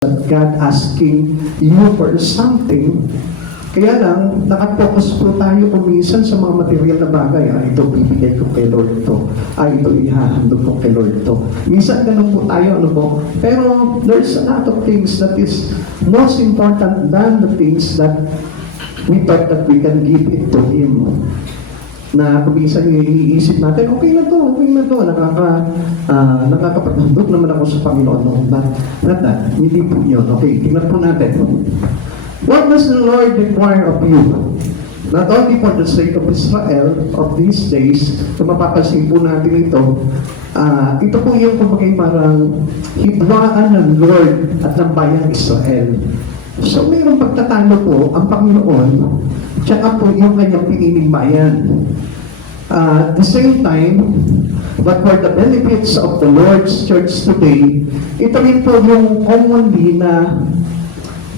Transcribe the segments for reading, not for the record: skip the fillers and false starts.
God asking you for something. Kaya lang, nakapokus po tayo kuminsan sa mga material na bagay. Ito bibigay ko kay Lord to. Ito ihahandog ko kay Lord to. Minsan ganun po tayo, ano po. Pero there's a lot of things that is most important than the things that we thought that we can give it to Him. Na kung minsan iniisip natin, okay na to, nakakapaghandog naman ako sa Panginoon. No, not that. Hindi po yun. Okay, tingnan po natin. What does the Lord require of you? Not only for the sake of Israel of these days, kung mapapansin po natin ito, ito po yung kumagay parang hidwaan ng Lord at ng bayang Israel. So mayroong pagtatalo po ang Panginoon, tsaka po yung kanyang piniling bayan. At the same time, but for the benefits of the Lord's Church today, ito rin po yung commonly na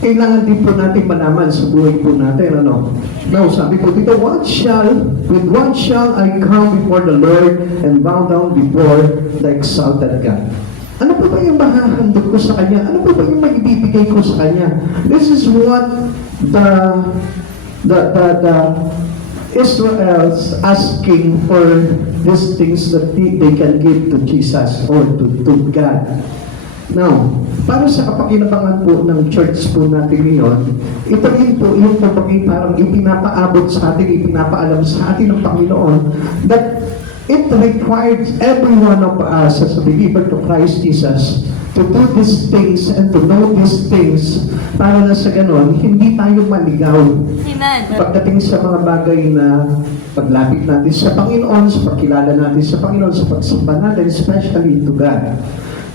kailangan din po natin malaman sa buhay po natin, ano? Now, sabi po dito, with what shall I come before the Lord and bow down before the exalted God? Ano po ba yung mahahandog ko sa Kanya? Ano po ba yung maibibigay ko sa Kanya? This is what the Israel's asking for these things that they can give to Jesus or to God. Now, para sa kapakinabangan po ng church po natin ngayon, ito rin po yung parang ipinapaabot sa atin, ipinapaalam sa atin ng Panginoon that it requires every one of us as a believer to Christ Jesus to do these things and to know these things para na sa ganon, hindi tayo maligaw. Amen. Pagdating sa mga bagay na paglapit natin sa Panginoon, sa pagkilala natin sa Panginoon, sa pagsamba natin, especially to God.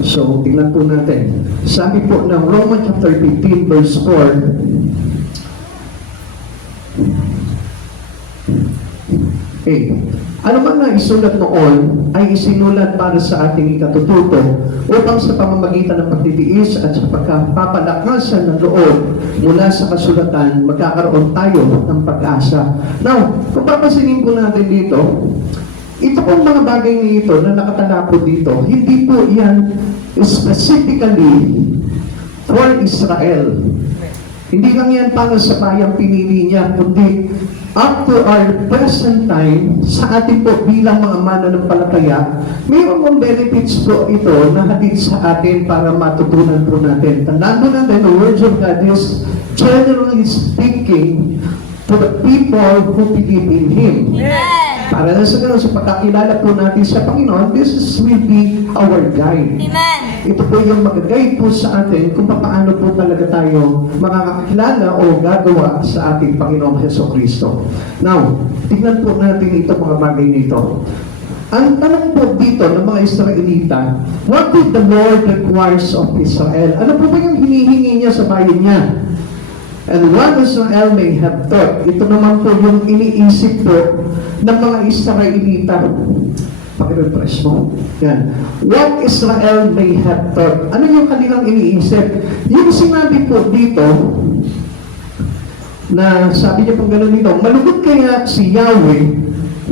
So, tingnan po natin. Sabi po ng Romans chapter 15 verse 4, ano man na isulat noon ay isinulat para sa ating ikatututo upang sa pamamagitan ng pagtitiis at sa pagpapalakasan ng loob mula sa kasulatan magkakaroon tayo ng pag-asa. Now, kung papasinin po natin dito, ito pong mga bagay nito na nakatala po dito, hindi po yan specifically for Israel. Hindi lang yan para sa bayang pinili niya, kundi up to our present time, sa atin po bilang mga mananampalataya, mayroon mong benefits po ito na hatid sa atin para matutunan po natin. Tandaan po natin, the words of God is generally speaking to the people who believe in Him. Amen. Para na sa ganun, sa pagkakilala po natin sa Panginoon, will be our guide. Amen. Ito po yung mag-guide po sa atin kung paano po talaga tayo makakakilala o gagawa sa ating Panginoong Hesukristo. Now, tingnan po natin ito mga bagay nito. Ang tanong po dito ng mga Israelita, what did the Lord requires of Israel? Ano po ba yung hinihingi niya sa bayan niya? And what Israel may have thought. Ito naman po yung iniisip po ng mga Israelita. Pakirefresh mo. Yan. What Israel may have thought. Ano yung kanilang iniisip? Yung sinabi po dito, na sabi niya pong gano'n dito, malugod kaya si Yahweh,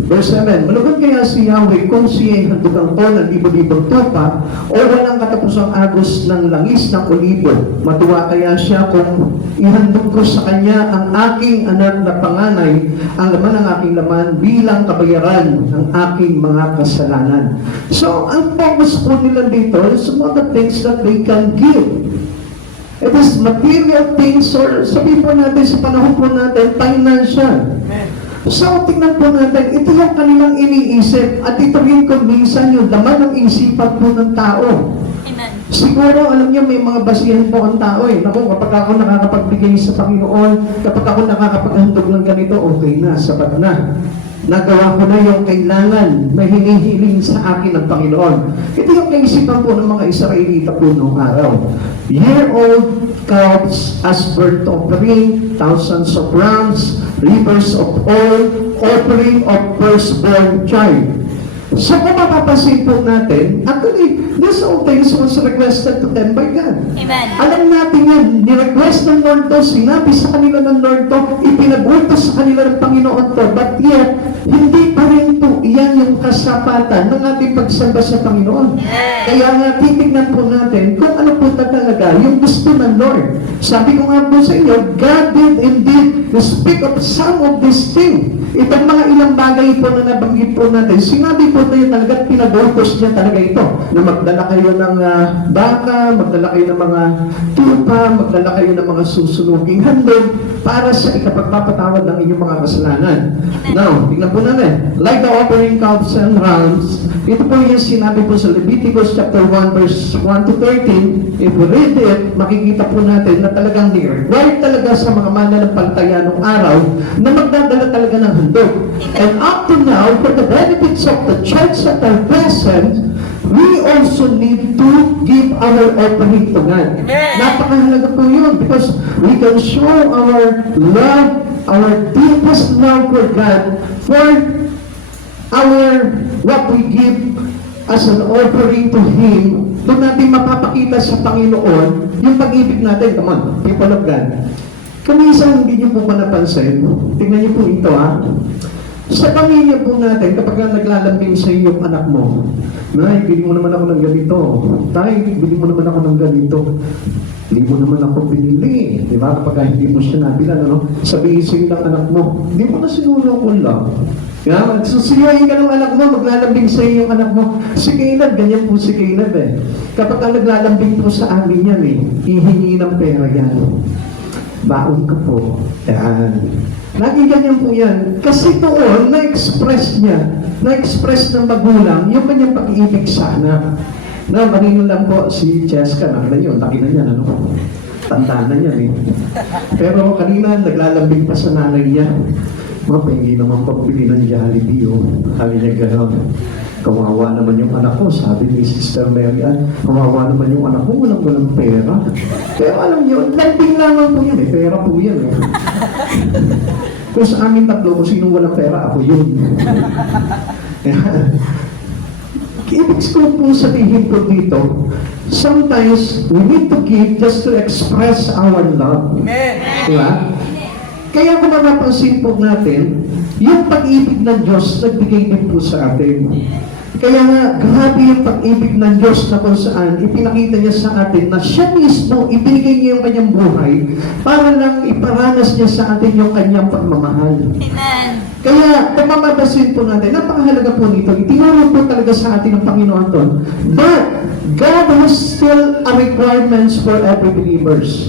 verse 7, malugod kaya si Yahweh kung siya'y handugang to ng libo-libong tupa o walang katapusang agos ng langis ng olibo. Matuwa kaya siya kung ihandog ko sa kanya ang aking anak na panganay, ang laman ng aking laman bilang kabayaran ng aking mga kasalanan. So, ang focus po nila dito is some of the things that they can give. It is material things or sabihin po natin sa panahon po natin, financial. So, tingnan po natin, ito yung kanilang iniisip at ito rin kung minsan yung laman ng isipan po ng tao. Amen. Siguro, alam niyo, may mga basihan po ang tao eh. Naku, kapag ako nakakapagbigay sa Panginoon, kapag ako nakakapaghandog ng ganito, okay na, sapat na. Nagawa ko na yung kailangan na hinihiling sa akin ng Panginoon. Ito yung kaisipan po ng mga Israelita po noong araw. Year-old calves as burnt offering, thousands of rams, rivers of oil, offering of firstborn child. So kung mapapansin po natin, actually, these all things was requested to them by God. Amen. Alam natin yan, ni-request ng Lord to, sinabi sa kanila ng Lord to, ipinagulto sa kanila ng Panginoon to, but yet, hindi pa rin po yan yung kasapatan ng ating pagsamba sa Panginoon. Kaya nga, titignan po natin kung ano po talaga yung gusto ng Lord. Sabi ko nga po sa inyo, God did indeed speak of some of these things. Itong mga ilang bagay po na nabanggit po natin, sinabi po tayo talaga, pinag-focus niya talaga ito, na magdala kayo ng baka, magdala kayo ng mga tupa, magdala kayo ng mga susunuging handog, para sa ikapagpapatawad ng inyong mga kasalanan. Now, tingnan po natin, like the offering calves and rams, ito po yung sinabi po sa Leviticus chapter 1 verse 1 to 13, if we read it, makikita po natin na talagang required talaga sa mga mananampalataya ng araw na magdadala talaga ng handog. And up to now, for the benefits of the church that are present, we also need to give our offering to God. Napakahalaga po yun because we can show our love, our deepest love for God for what we give as an offering to Him. Doon natin mapapakita sa Panginoon yung pag-ibig natin. Come on, people of God. Kamisan, hindi niyo po ba napansin? Tingnan niyo po ito, ha? Sa pamilya po natin, kapag naglalambing sa iyo yung anak mo, Nay, bili mo naman ako ng ganito. Tay, bili mo naman ako ng ganito. Hindi mo naman ako binili. Di ba? Kapag hindi mo siya nabilan, ano? Sabihin sa iyo ng anak mo, hindi mo na siguro ako lang. Kaya magsusiyahin ka ng anak mo, maglalambing sa iyo yung anak mo. Si Caleb, ganyan po si Caleb eh. Kapag naglalambing po sa amin yan eh, hihingi ng pera yan. Baon ka po. Yan. Lagi ganyan po yan. Kasi doon, na-express ng magulang yung kanyang pag-ibig sa anak. Na, kanina lang po si Cheska, nakita niyo, laki na niyan, ano? Tanda na niyan eh. Pero kanina, naglalambing pa sa nanay niya. Mapahingi naman pagbili ng Jollibee, oh. Sabi niya gano'n. Kawawa naman yung anak ko, sabi ni Sister Mary Ann, kawawa naman yung anak ko, walang pera. Pero alam niyo, lambing lamang po yan eh, pera po yan eh. Kung sa amin tatlo, kung sinong walang pera, ako yun. Ibig ko po sabihin po dito, sometimes we need to give just to express our love. Diba? Kaya kung mapapansin po natin, yung pag-ibig ng Diyos, nagbigay din po sa atin. Kaya nga, grabe yung pag-ibig ng Diyos na kung saan ipinakita niya sa atin na siya mismo, ibinigay niya yung kanyang buhay para lang iparanas niya sa atin yung kanyang pagmamahal. Amen. Kaya, kung mamabasin po natin, napakahalaga po nito, itinuro po talaga sa atin ng Panginoon to. But, God has still a requirements for every believers.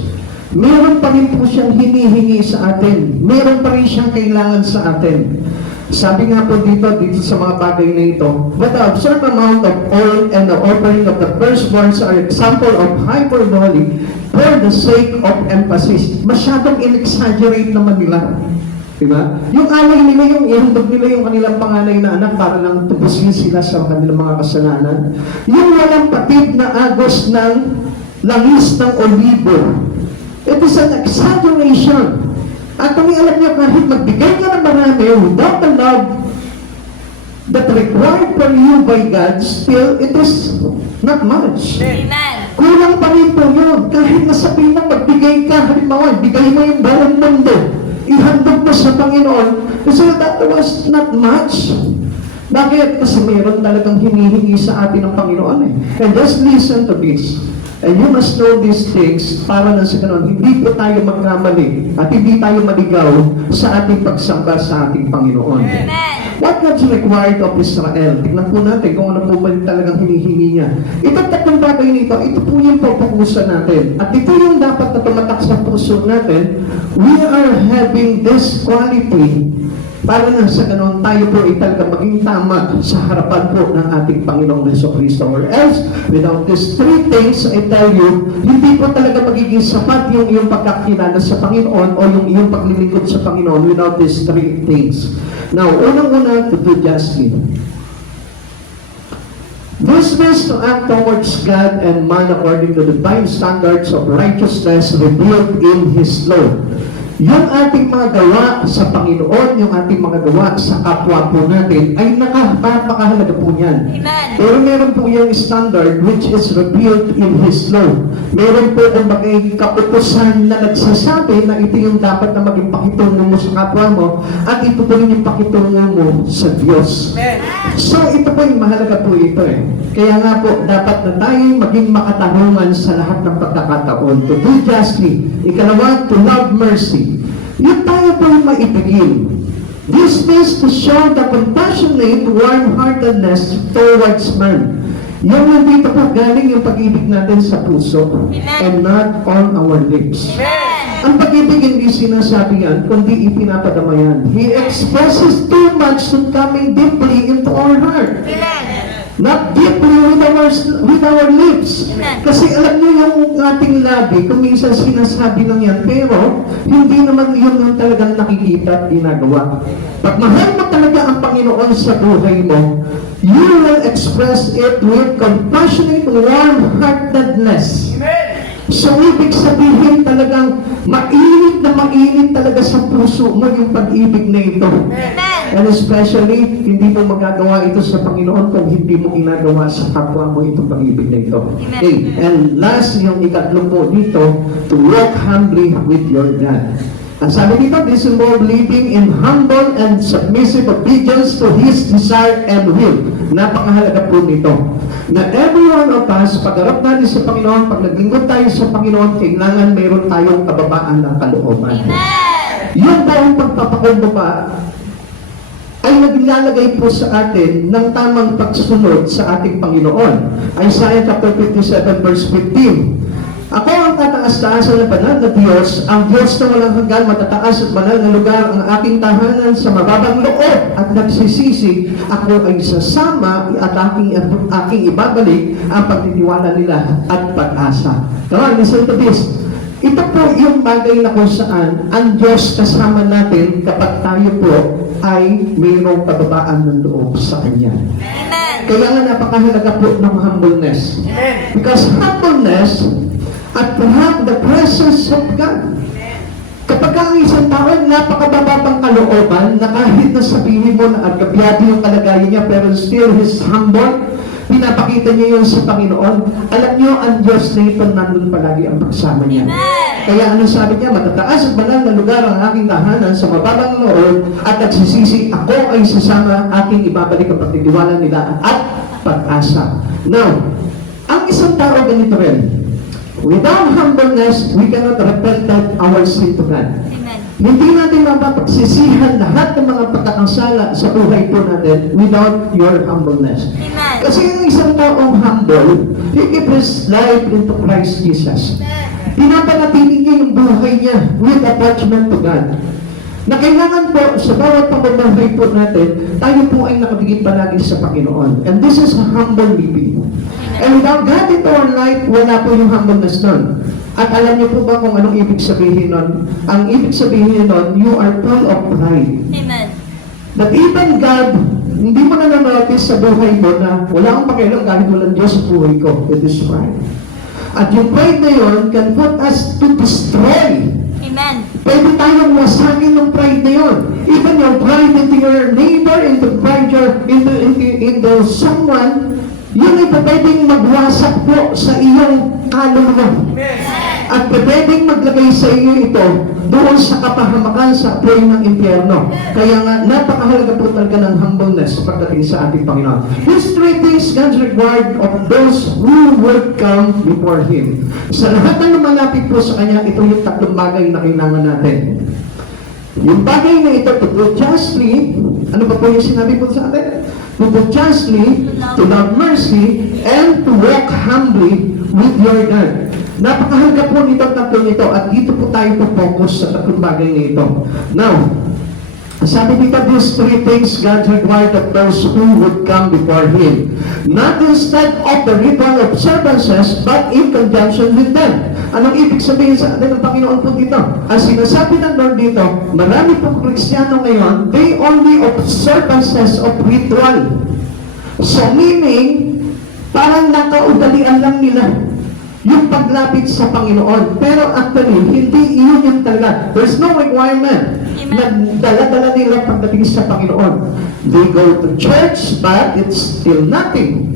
Meron pa rin po siyang hinihingi sa atin. Meron pa rin siyang kailangan sa atin. Sabi nga po dito sa mga bagay na ito, but the absurd amount of oil and the offering of the firstborns are example of hyperbole for the sake of emphasis. Masyadong in-exaggerate naman nila. Diba? Yung alay nila, yung ihundog nila yung kanilang panganay na anak para lang tubusin sila sa kanilang mga kasalanan. Yung walang patid na agos ng langis ng olibo. It is an exaggeration. At kung alam niyo, kahit magbigay ka ng marami without the love that required from you by God, still, it is not much. Amen. Kulang pa rin po yun. Kahit nasabihin mo, magbigay ka, halimbawa, bigay mo yung buong mundo, ihandog mo sa Panginoon, kasi that was not much. Bakit? Kasi mayroon talagang hinihingi sa atin ng Panginoon eh. And just listen to this. And you must know these things para na sa ganun, hindi po tayo magkamali at hindi tayo maligaw sa ating pagsamba sa ating Panginoon. Amen. What God's required of Israel? Tignan po natin kung ano po ba talagang hinihingi niya. Itong tatlong bagay nito, ito po yung pupukusan natin. At ito yung dapat na tumatak sa puso natin. We are having this quality para na sa ganun tayo po ay talaga maging tama sa harapan po ng ating Panginoong Jesucristo. Or else, without these three things, I tell you, hindi po talaga magiging sapat yung iyong pagkakilala sa Panginoon o yung iyong paglilingkod sa Panginoon without these three things. Now, unang-una, to do justly. This means to act towards God and man according to the divine standards of righteousness revealed in His law. yung ating mga gawa sa Panginoon, yung ating mga gawa sa kapwa po natin, ay napakahalaga po yan. Amen. Pero meron po yung standard which is revealed in His law. Meron po kung bagay kautusan na nagsasabi na ito yung dapat na maging pakitungo mo sa kapwa mo at ito po rin yung pakitungo mo sa Diyos. So ito po yung mahalaga po ito eh. Kaya nga po, dapat na tayo maging makatarungan sa lahat ng pagkakataon. To do justly. Ikalawa, to love mercy. Yung tayo po yung maibigin. This means to show the compassionate warm-heartedness towards man. Yung nandito po galing yung pag-ibig natin sa puso. Amen. And not on our lips. Amen. Ang pag-ibig hindi sinasabi yan, kundi ipinapadama yan. He expresses too much to coming deeply into our heart. Amen. Not deeply with our lips. Amen. Kasi alam niyo yung ating labi, kung minsan sinasabi lang yan, pero hindi naman yun yung talagang nakikita at ginagawa. Pag mahal mo talaga ang Panginoon sa buhay mo, you will express it with compassionate warm-heartedness. So, ibig sabihin talagang mainit talaga sa puso mo yung pag-ibig na ito. Amen. And especially, hindi mo magagawa ito sa Panginoon kung hindi mo ginagawa sa kapwa mo itong pag-ibig na ito. Amen. Okay, and last, yung ikatlo po dito, to walk humbly with your God. Ang sabi dito, this involves living in humble and submissive obedience to His desire and will. Napakahalaga po nito. Na every one of us, pag-arap natin sa Panginoon, pag naglingkod tayo sa Panginoon, kailangan mayroon tayong kababaan ng kalooban. Amen. Yung buong pagpapakumbaba ay naglalagay po sa atin ng tamang pagsunod sa ating Panginoon. Isaiah chapter 57 verse 15. Ako ang tataas-taasan ng banal na Diyos, ang Diyos na walang hanggan, matataas at banal na lugar, ang aking tahanan sa mababang loob at nagsisisi, ako ay sasama at aking ibabalik ang pagtitiwala nila at pag-asa. Come on, listen to this. Ito po yung bagay na kung saan ang Diyos kasama natin kapag tayo po ay mayroong kababaan ng loob sa Kanya. Amen. Kaya nga napakahalaga po ng humbleness. Because humbleness at to have the presence of God. Kapag ang isang tao ay napakababang kalooban na kahit na sabihin mo na agabiyado yung kalagayan niya pero still he's humble, pinapakita niya yun sa Panginoon, alam niyo, ang Diyos na ito nandun palagi ang pagsama niya. Amen. Kaya ano sabi niya, matataas at banal na lugar ang aking tahanan sa mababang loob at nagsisisi, ako ay sasama, aking ibabalik ang pagtitiwala nila at pag-asa. Now, ang isang tao ganito rin, without humbleness, we cannot repent our sin to God. Amen. Hindi natin mapapagsisihan lahat ng mga pagkakasala sa buhay po natin without your humbleness. Amen. Kasi yung isang taong humble, he gives his life into Christ Jesus. Pinapanatili niya yung buhay niya with attachment to God. Na kailangan po sa bawat pagbabahay po natin, tayo po ay nakabigit palagi sa Panginoon. And this is a humble living. And without God into our life, wala po yung humbleness nun. At alam niyo po ba kung anong ibig sabihin nun? Ang ibig sabihin nun, you are full of pride. Amen. That even God, hindi mo na notice sa buhay mo na wala akong pakialam kahit walang Diyos sa buhay ko. It is pride. At yung pride na yun can put us to destroy. Amen. Pwede tayong wasagin ng pride na yun. Even your pride into your neighbor, into pride into someone, yun ay pwedeng magwasak po sa iyong kaluluwa. At pwedeng maglagay sa iyo ito doon sa kapahamakan sa apoy ng impyerno. Kaya nga, napakahalaga po talaga ng humbleness pagdating sa ating Panginoon. These three things God's required of those who would come before Him. Sa lahat ng lumalapit po sa Kanya, ito yung tatlong bagay na kailangan natin. Yung bagay na ito, to do justly, ano ba po yung sinabi po sa atin? To do justly, to love mercy, and to walk humbly with your God. Napakahalaga po nito tatlong ito at dito po tayo po-focus sa tatlong bagay na ito. Now, sabi dito, these three things God required of those who would come before Him. Not instead of the ritual observances, but in conjunction with them. Anong ibig sabihin sa atin ng Panginoon po dito? Ang sinasabi ng Lord dito, marami po Kristiyano ngayon, they only observances of ritual. So meaning, parang nakaugalian lang nila yung paglapit sa Panginoon. Pero actually, hindi iyon yung talaga. There's no requirement na dala-dala nila pagdating sa Panginoon. They go to church, but it's still nothing.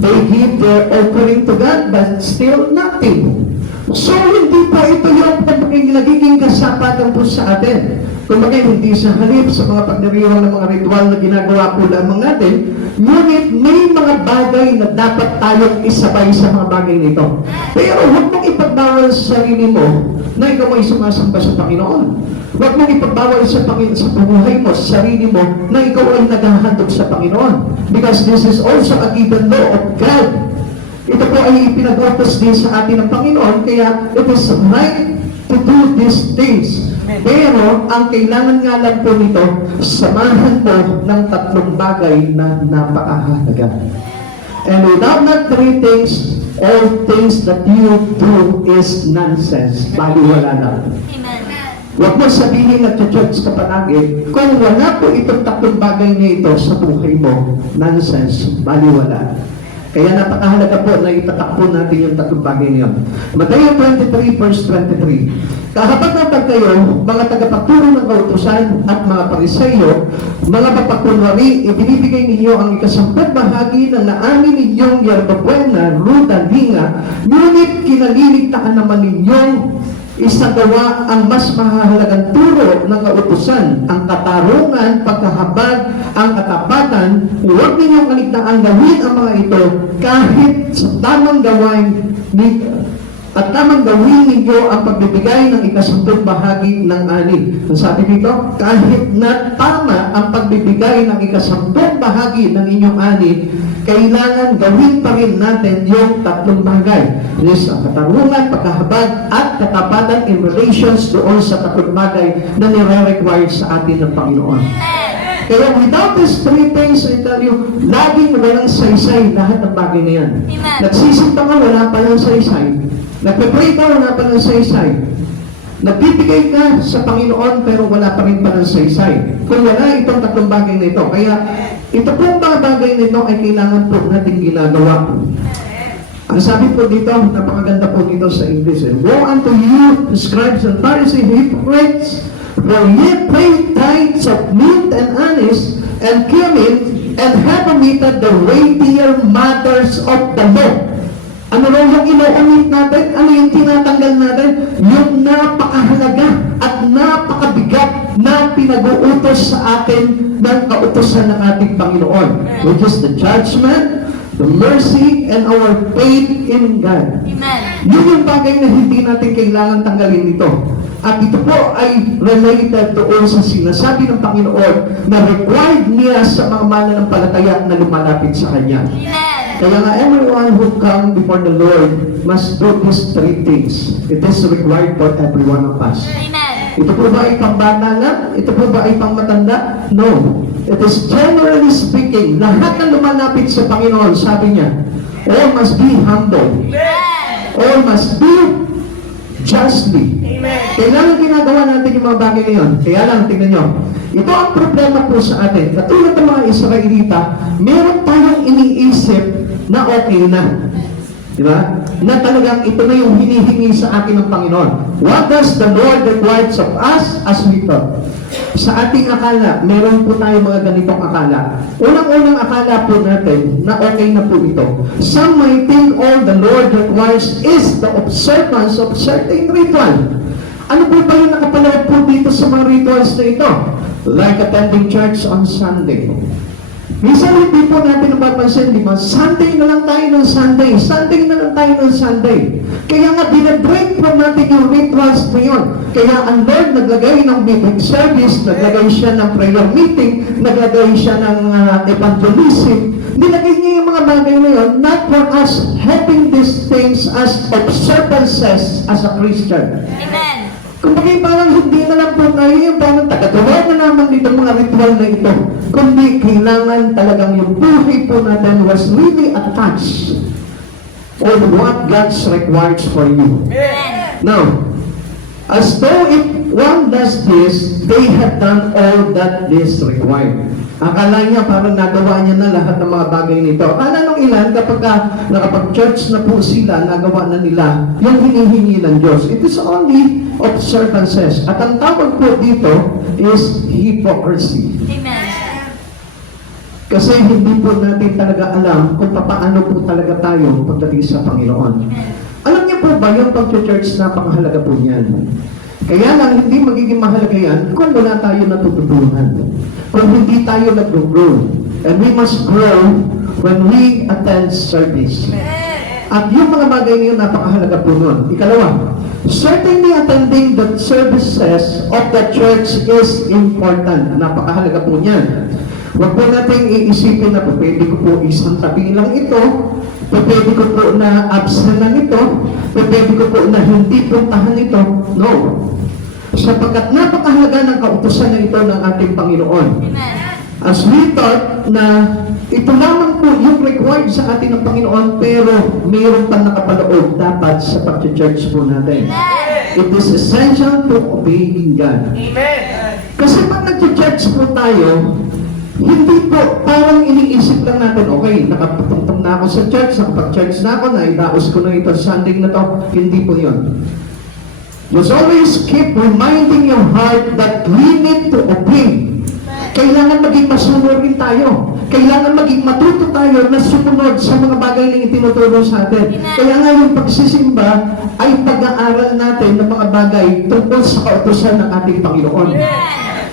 They give their offering to God, but still nothing. So, hindi pa ito yung nagiging kasapatan po sa atin. Kung hindi sa halip sa mga pagdiriwang ng mga ritual na ginagawa po lamang natin, ngunit may mga bagay na dapat tayong isabay sa mga bagay nito. Pero huwag mong ipagbawal sa sarili mo na ikaw ay sumasamba sa Panginoon. Huwag mong ipagbawal sa buhay mo, sa sarili mo, na ikaw ay naghahandog sa Panginoon. Because this is also a given law of God. Ito po ay ipinag-utos din sa atin ng Panginoon, kaya it is right to do these things. Pero, ang kailangan nga lang po nito, samahan po ng tatlong bagay na napakahalaga. And without that three things, all things that you do is nonsense. Baliwala na. Huwag mo sabihin nag-church ka palagi, kung wala po itong tatlong bagay na ito sa buhay mo, nonsense, baliwala. Kaya napakahalaga po na itatakpo natin yung tatlong bagay niyon. Mateo 23 verse 23. Kahapag-kapag kayo, mga tagapagturo ng kautusan at mga pariseyo, mga mapagkunwari, ibinibigay ninyo ang ikasampung bahagi ng naamin ninyong yerbabuena, ruda, linga, ngunit kinaliligtaan naman ninyong isagawa ang mas mahalagang turo ng kautusan, ang katarungan, pagkahabag, ang katapatan. Huwag ninyong kaligtaan gawin ang mga ito kahit sa tamang gawin ninyo ang pagbibigay ng ikasampung bahagi ng ani. Ang sabi dito, kahit na tama ang pagbibigay ng ikasampung bahagi ng inyong ani, kailangan gawin pa rin natin yung tatlong bagay. Yes, ang katarungan, pagkahabag, at katapatan in relations doon sa tatlong bagay na nire-require sa atin ng Panginoon. Kaya without these three things, I tell you, laging walang saysay lahat ng bagay na yan. Nagsisinta ka, wala pa lang saysay. Nagpe-pray ka, wala pa lang saysay. Nagbibigay ka sa Panginoon, pero wala pa rin palang saysay. Kung wala itong tatlong bagay na ito. Kaya, ito pong mga bagay na ito ay kailangan po natin ginagawa. Ang sabi po dito, napakaganda po dito sa English. Woe unto you, scribes and Pharisees, hypocrites, for ye pay tithes of mint and anise and cumin, and have omitted the weightier matters of the law. Ano raw yung ino-omit natin? Ano yung tinatanggal natin? Yung napakahalaga at napakabigat na pinag-uutos sa atin ng kautosan ng ating Panginoon, which is the judgment, the mercy, and our faith in God. Amen. Yun yung bagay na hindi natin kailangan tanggalin ito. At ito po ay related doon sa sinasabi ng Panginoon na required niya sa mga mananampalataya na lumalapit sa Kanya. Amen. Kaya nga, everyone who come before the Lord must do these three things. It is required for every one of us. Amen. Ito po ba ay pangbata lang? Ito po ba ay pangmatanda? No. It is generally speaking, lahat na lumalapit sa Panginoon, sabi niya, all must be humble. Amen. All must be justly. Amen. Kailangan ginagawa natin yung mga bagay na yun. Kaya lang, tingnan nyo. Ito ang problema po sa atin. Katulad ng mga Israelita, meron tayong iniisip na okay na. Di ba? Na talagang ito na yung hinihingi sa atin ng Panginoon. What does the Lord requires of us as we thought? Sa ating akala, meron po tayong mga ganitong akala. Unang-unang akala po natin na okay na po ito. Some might think all the Lord requires is the observance of certain ritual. Ano po ba yung nakapaloob po dito sa mga rituals na ito? Like attending church on Sunday. Minsan hindi po natin napapansin, di ba? Sunday na lang tayo ng Sunday. Sunday na lang tayo ng Sunday. Kaya nga, binabreak po natin yung rituals na yun. Kaya ang Lord naglagay ng meeting service, naglagay siya ng prayer meeting, naglagay siya ng evangelism. Nilagay niya yung mga bagay na yun, not for us having these things as observances as a Christian. Amen. Kung bagay parang hindi na lang po tayo yung parang tagagawa na naman dito mga ritual na ito. Kundi kailangan talagang yung buhay po natin was really attached on what God requires for you. Amen. Now, as though if one does this, they have done all that is required. Akala niya parang nagawa niya na lahat ng mga bagay nito. Akala nung ilan, kapag nakapag-church na po sila, nagawa na nila yung hinihingi ng Diyos. It is only observances. At ang tawag po dito is hypocrisy. Amen. Kasi hindi po natin talaga alam kung paano po talaga tayo pagdating sa Panginoon. Alam niyo po ba yung pag-church, napakahalaga po niyan. Kaya lang, hindi magiging mahalaga yan kung wala tayo natututunan. Kung hindi tayo nag-grow. And we must grow when we attend service. At yung mga bagay na yun, napakahalaga po nun. Ikalawa, certainly attending the services of the church is important. Napakahalaga po niyan. Huwag po natin iisipin na pwede ko po isang tabi lang ito, pwede ko po na absent lang ito, pwede ko po na hindi puntahan ito. No. Sapagkat napakahalaga ng kautusan na ito ng ating Panginoon. Amen. As we thought na ito lamang po yung required sa ating ng Panginoon, pero mayroon pa nakapaloob dapat sa pag-church po natin. Amen. It is essential to obeying God. Amen. Kasi pag nag-church po tayo, hindi po parang iniisip lang natin, okay, nakaputong na ako sa church, nakapag-church na ako, naidaos ko na ito Sunday na to. Hindi po yun. Just always keep reminding your heart that we need to obey. Kailangan maging masunod rin tayo. Kailangan maging matuto tayo na sumunod sa mga bagay na itinuturo sa atin. Kaya nga yung pagsisimba ay pag-aaral natin ng mga bagay tungkol sa kautusan ng ating Panginoon.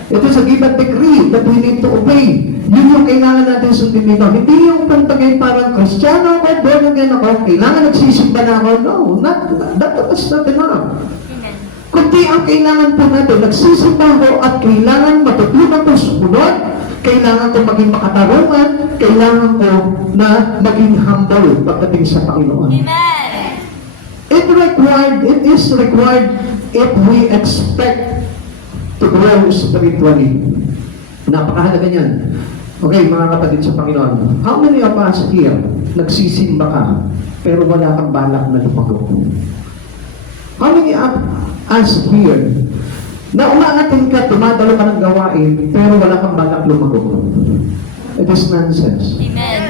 It is a given decree that we need to obey. Yun yung kailangan natin sundin dito. Hindi yung pantagay parang Kristiyano ako, born again ako, kailangan nagsisimba na ako. No, that was not enough. Kundi ang kailangan po natin, nagsisimba ako at kailangan matutunan ko sumunod, kailangan ko maging makatarungan, kailangan ko na maging humble pagdating sa Panginoon. Amen. It is required if we expect to grow spiritually. Napakahalaga niyan. Okay, mga kapatid sa Panginoon, how many of us here nagsisimba ka pero wala kang balak na lumago? How many of us here na umaatin ka, tumadalo ka ng gawain pero wala kang balak lumago? It is nonsense. Amen.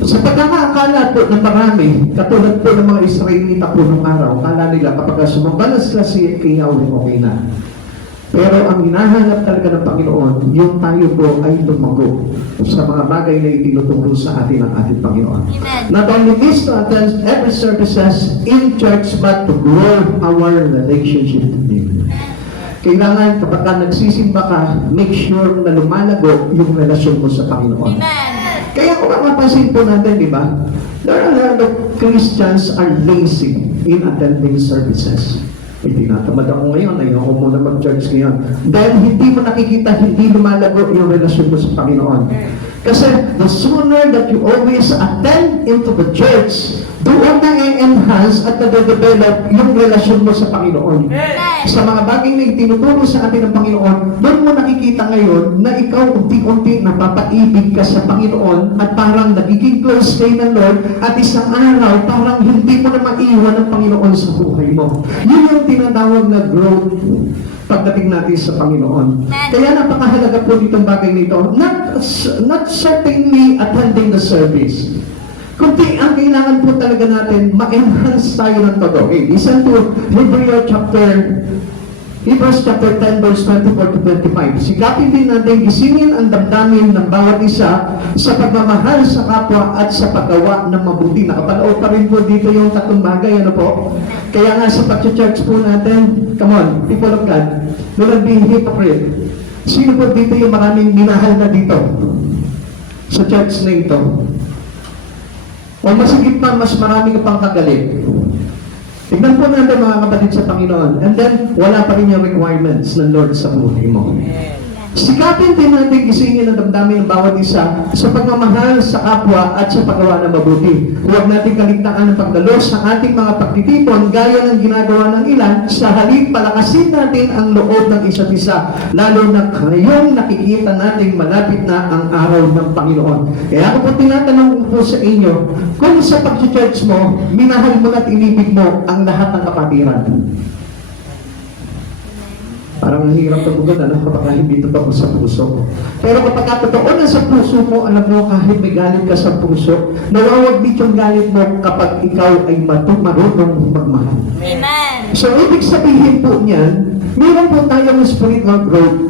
Sa pagkakaakala po ng marami, katulad po ng mga Israelita po nung araw, kala nila kapag sumamba na sila si Yahweh, okay na. Pero ang hinahanap talaga ng Panginoon, yung tayo po ay lumago sa mga bagay na itinuturo sa atin ng ating Panginoon. Amen. Not only this to attend every services in church, but to grow our relationship with Him. Kailangan kapag ka nagsisimba ka, make sure na lumalago yung relasyon mo sa Panginoon. Amen. Kaya kung mapapansin po natin, di ba? There are a lot of Christians are lazy in attending services. May tinatamad ako ngayon, ayoko muna mag-church ngayon. Dahil hindi mo nakikita, hindi lumalago yung relasyon mo sa Panginoon. Kasi the sooner that you always attend into the church, doon na i-enhance at nade-develop yung relasyon mo sa Panginoon. Sa mga bagay na itinuturo sa atin ng Panginoon, doon mo nakikita ngayon na ikaw unti-unti napapaibig ka sa Panginoon at parang nagiging close kay ng Lord at isang araw parang hindi mo na maiwan ang Panginoon sa buhay mo. Yun yung tinatawag na growth pagdating natin sa Panginoon. Kaya napakahalaga po ditong bagay nito, not certainly attending the service. Kundi ang kailangan po talaga natin, ma-enhance tayo ng todo. Okay, listen to Hebrews chapter 10 verse 24 to 25. Sikapin din natin gisingin ang damdamin ng bawat isa sa pagmamahal sa kapwa at sa paggawa ng mabuti. Nakapaloob pa rin po dito yung tatlong bagay, ano po? Kaya nga sa pag-church po natin, come on, people of God, do not be hypocrite. Sino po dito yung maraming minahal na dito? Sa church na ito? O masigit pa, mas marami ka pang kagalit. Tignan po natin mga kapatid sa Panginoon. And then, wala pa rin yung requirements ng Lord sa buhay mo. Sikapin din natin gisingin ang damdamin ng bawat isa sa pagmamahal sa kapwa at sa paggawa ng mabuti. Huwag natin kaligtaan ang pagdalo sa ating mga pagtitipon gaya ng ginagawa ng ilan, sa halip palakasin natin ang loob ng isa't isa, lalo na ngayong nakikita nating malapit na ang araw ng Panginoon. Kaya ako po tinatanong po sa inyo, kung sa pag-church mo, minahal mo at inibig mo ang lahat ng kapatiran. Parang ang hirap tumugon, kapag hindi totoo sa puso. Pero kapag totoo na sa puso mo, alam mo, kahit may galit ka sa puso, nawawagbit yung galit mo kapag ikaw ay marunong magmahal. Amen. So, ibig sabihin po niyan, meron po tayong spiritual growth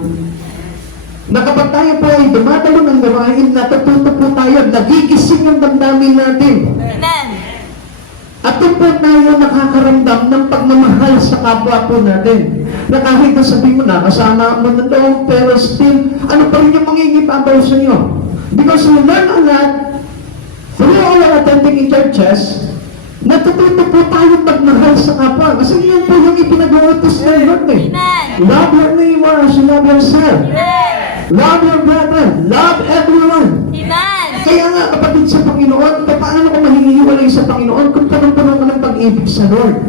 na kapag tayo po ay dumadalo ng gawain, natututo po tayo, nagigising ang damdamin natin. Amen. At doon po tayo nakakaramdam ng pagmamahal sa kapwa po natin. Na kahit na sabihin mo na, kasama mo na doon, pero still, ano pa rin yung mangingipabaw sa inyo? Because we learn a lot through our attending in churches, natututo po tayo magmahal sa kapwa. Kasi yun po yung ipinag-uutos ng Lord eh. Amen. Love your neighbor as you love yourself. Amen. Love your brother. Love everyone. Amen. Kaya nga, kapatid sa Panginoon, paano ko mahihiwalay sa Panginoon kung punong-puno ka ng pag-ibig sa Lord?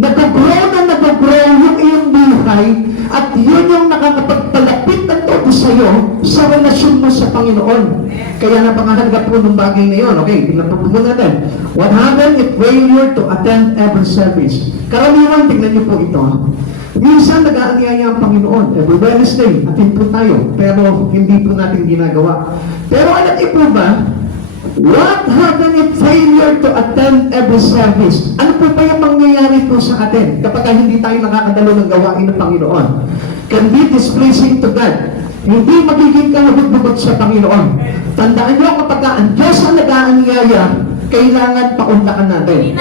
Nag-grow yung iyong buhay at yun yung nakakapagpalapit ng todo sa iyo sa relasyon mo sa Panginoon. Kaya napakahalaga po ng bagay na yun. Okay, tingnan po natin. What happened if failure to attend every service? Karamihan, tingnan niyo po ito. Minsan nag-aanyaya ang Panginoon. Every Wednesday, atin po tayo. Pero hindi po natin ginagawa. Pero alam niyo po ba, what happened if failure to attend every service? Ano po ba yung mangyayari po sa atin kapag hindi tayo nakakadalo ng gawain ng Panginoon? Can be displeasing to God. Hindi magiging kalabot-bukod sa Panginoon. Tandaan niyo kapag ang Diyos ang nag-aanyaya, kailangan paunlakan natin.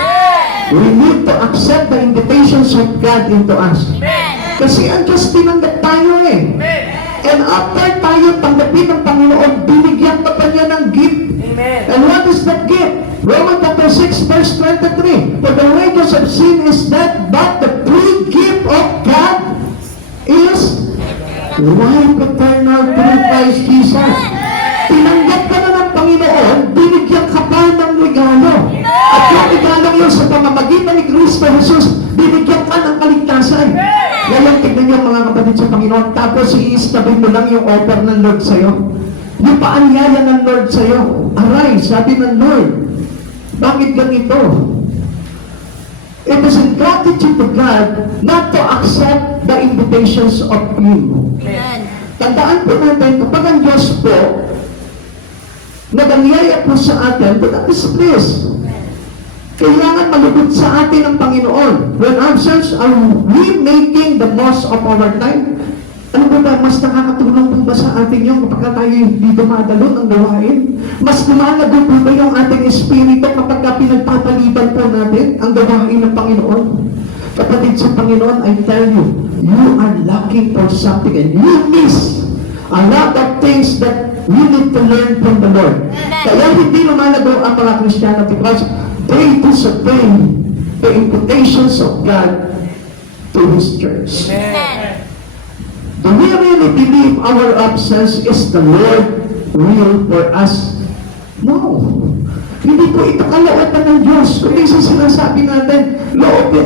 We need to accept the invitations of God into us. Kasi ang Diyos tinanggap tayo eh. And after tayo tanggapin ng Panginoon, binigyan ka pa niya ng gift. And what is that gift? Romans chapter 6 verse 23. For the wages of sin is death, but the free gift of God is life eternal through Christ Jesus. Tinanggap ka na ng Panginoon, binigyan ka pa ng regalo. At yung regalo yun sa pamamagitan ni Kristo Jesus, binigyan ka ng kaligtasan. Ngayon, tignan niyo mga kapatid sa Panginoon, tapos i-establish mo lang yung offer ng Lord sa'yo. Yung paanyaya ng Lord sa'yo. Aray, sabi ng Lord, bakit ganito? It is in gratitude to God not to accept the invitations of you. Amen. Tandaan po natin, kapag ang Diyos po, nag-anyaya po sa atin, but that is please. Kailangan malugod sa atin ang Panginoon. When absent, are we making the most of our time? Ano ba mas nakakatulong po ba sa atin yung kapag tayo hindi dumadalo ng gawain? Mas lumalago po ba yung ating espiritu kapag pinagpapaliban po natin ang gawain ng Panginoon? Kapatid sa Panginoon, I tell you, you are lacking for something and you miss a lot of things that we need to learn from the Lord. Kaya hindi lumalago ang mga Kristiyano because they disobey the invitations of God to His church. Amen. Do we really believe our absence is the Lord will for us? No. Hindi po ito kalooban ng Diyos. Kung isa sinasabi natin,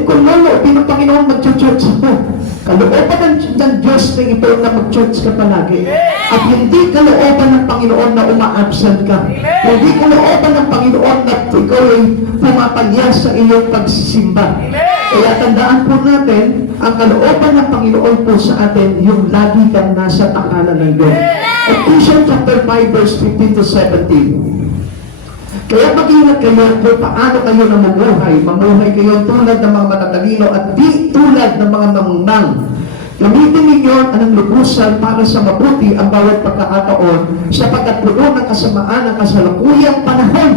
kung loobin ng Panginoon mag-church ako. Kalooban ng Diyos na ito na mag-church ka palagi. At hindi kalooban ng Panginoon na uma-absent ka. Hindi kalooban ng Panginoon na ikaw ay pumapalya sa iyong pagsisimba. Kaya tandaan po natin, ang kalooban ng Panginoon po sa atin, yung lagi kang nasa takalan ng Diyos. Ephesians chapter 5 verse 15 to 17. Kaya mag-ingat kayo kung paano kayo namumuhay. Mamuhay kayo tulad ng mga matatalino at di tulad ng mga mamumang. Gamitin ninyo ang lubusan para sa mabuti ang bawat pagkakataon sapagkat puno ng kasamaan ng kasalukuyang panahon.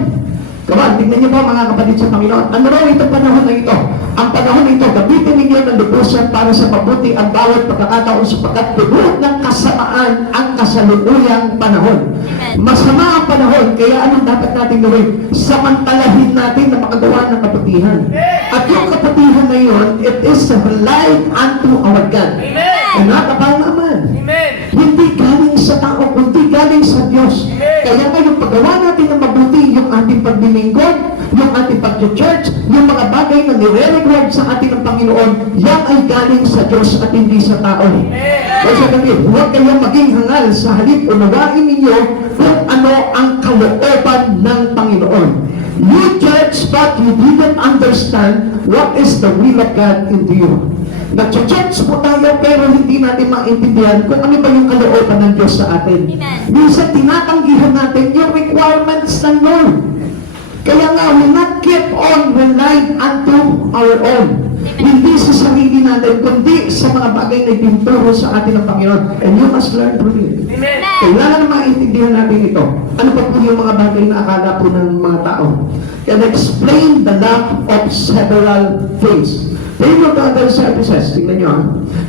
Kawan, tignan niyo po mga kapatid sa Panginoon. Ano raw itong panahon na ito? Ang panahon na ito, gamitin ninyo ng lubusan para sa mabuti ang bawat pagkakataon sapagkat puno ng kasamaan ang kasalukuyang panahon. Masama ang panahon, kaya anong dapat natin gawin? Samantalahin natin na makagawa ng kabutihan. At yung kabutihan na yun, it is life unto our God. And nakapal naman. Hindi galing sa tao, kundi galing sa Diyos. Kaya ngayong paggawa natin ng mabuti, yung ating paglilingkod, yung ating pag-church, yung mga bagay na nire-reward sa ating ng Panginoon, yan ay galing sa Diyos at hindi sa tao. Kaya sabi, huwag kayong maging hangal sa halip unawain ninyo kung ano ang kalooban ng Panginoon. You judge but you didn't understand what is the will of God into you. Nag-church po tayo pero hindi natin maintindihan kung ano ba yung kalooban ng Diyos sa atin. Amen. Minsan tinatanggihan natin yung requirements ng Lord. Kaya nga, we not keep on relying unto our own. Hindi sa sarili natin, kundi sa mga bagay na itinturo sa atin ng Panginoon. And you must learn from it. Amen. Kailangan na maintindihan natin ito. Ano pa po yung mga bagay na akala po ng mga tao? Can explain the lack of several things. Take note of other services. Tingnan nyo.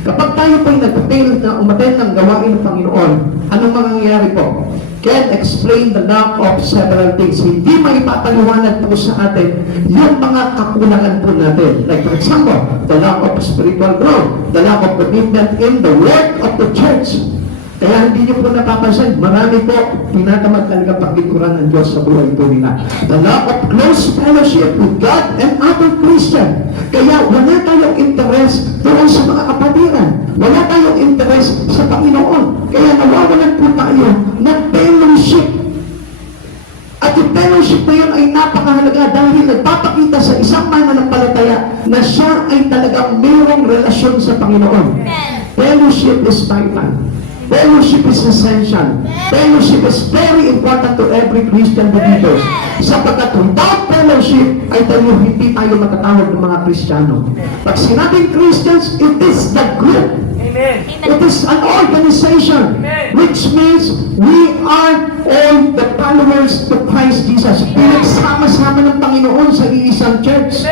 Kapag tayo po'y nag-fail na umaten ng gawain ng Panginoon, anong mangyayari po? Can explain the lack of several things. Hindi maipapaliwanag po sa atin yung mga kakulangan po natin. Like for example, the lack of spiritual growth, the lack of commitment in the work of the church. Kaya hindi niyo po napapansin, marami po tinatamad talaga paglikuran ng Diyos sa buhay po nila. The lack of close fellowship with God and other Christian. Kaya wala tayong interest doon sa mga kapatiran. Wala tayong interest sa Panginoon. Kaya nawawalan po tayo ng fellowship. At yung fellowship na yun ay napakahalaga dahil nagpapakita sa isang mananampalataya na siya ay talagang mayroong relasyon sa Panginoon. Fellowship is vital. Fellowship is essential. Fellowship is very important to every Christian believer. Sapagkat without fellowship, ay tayo hindi tayo matatawag ng mga Kristiyano. Pag sinabing Christians, it is the group. It is an organization, which means we are all the followers of Christ Jesus. Pinagsama-sama ng Panginoon sa iisang church.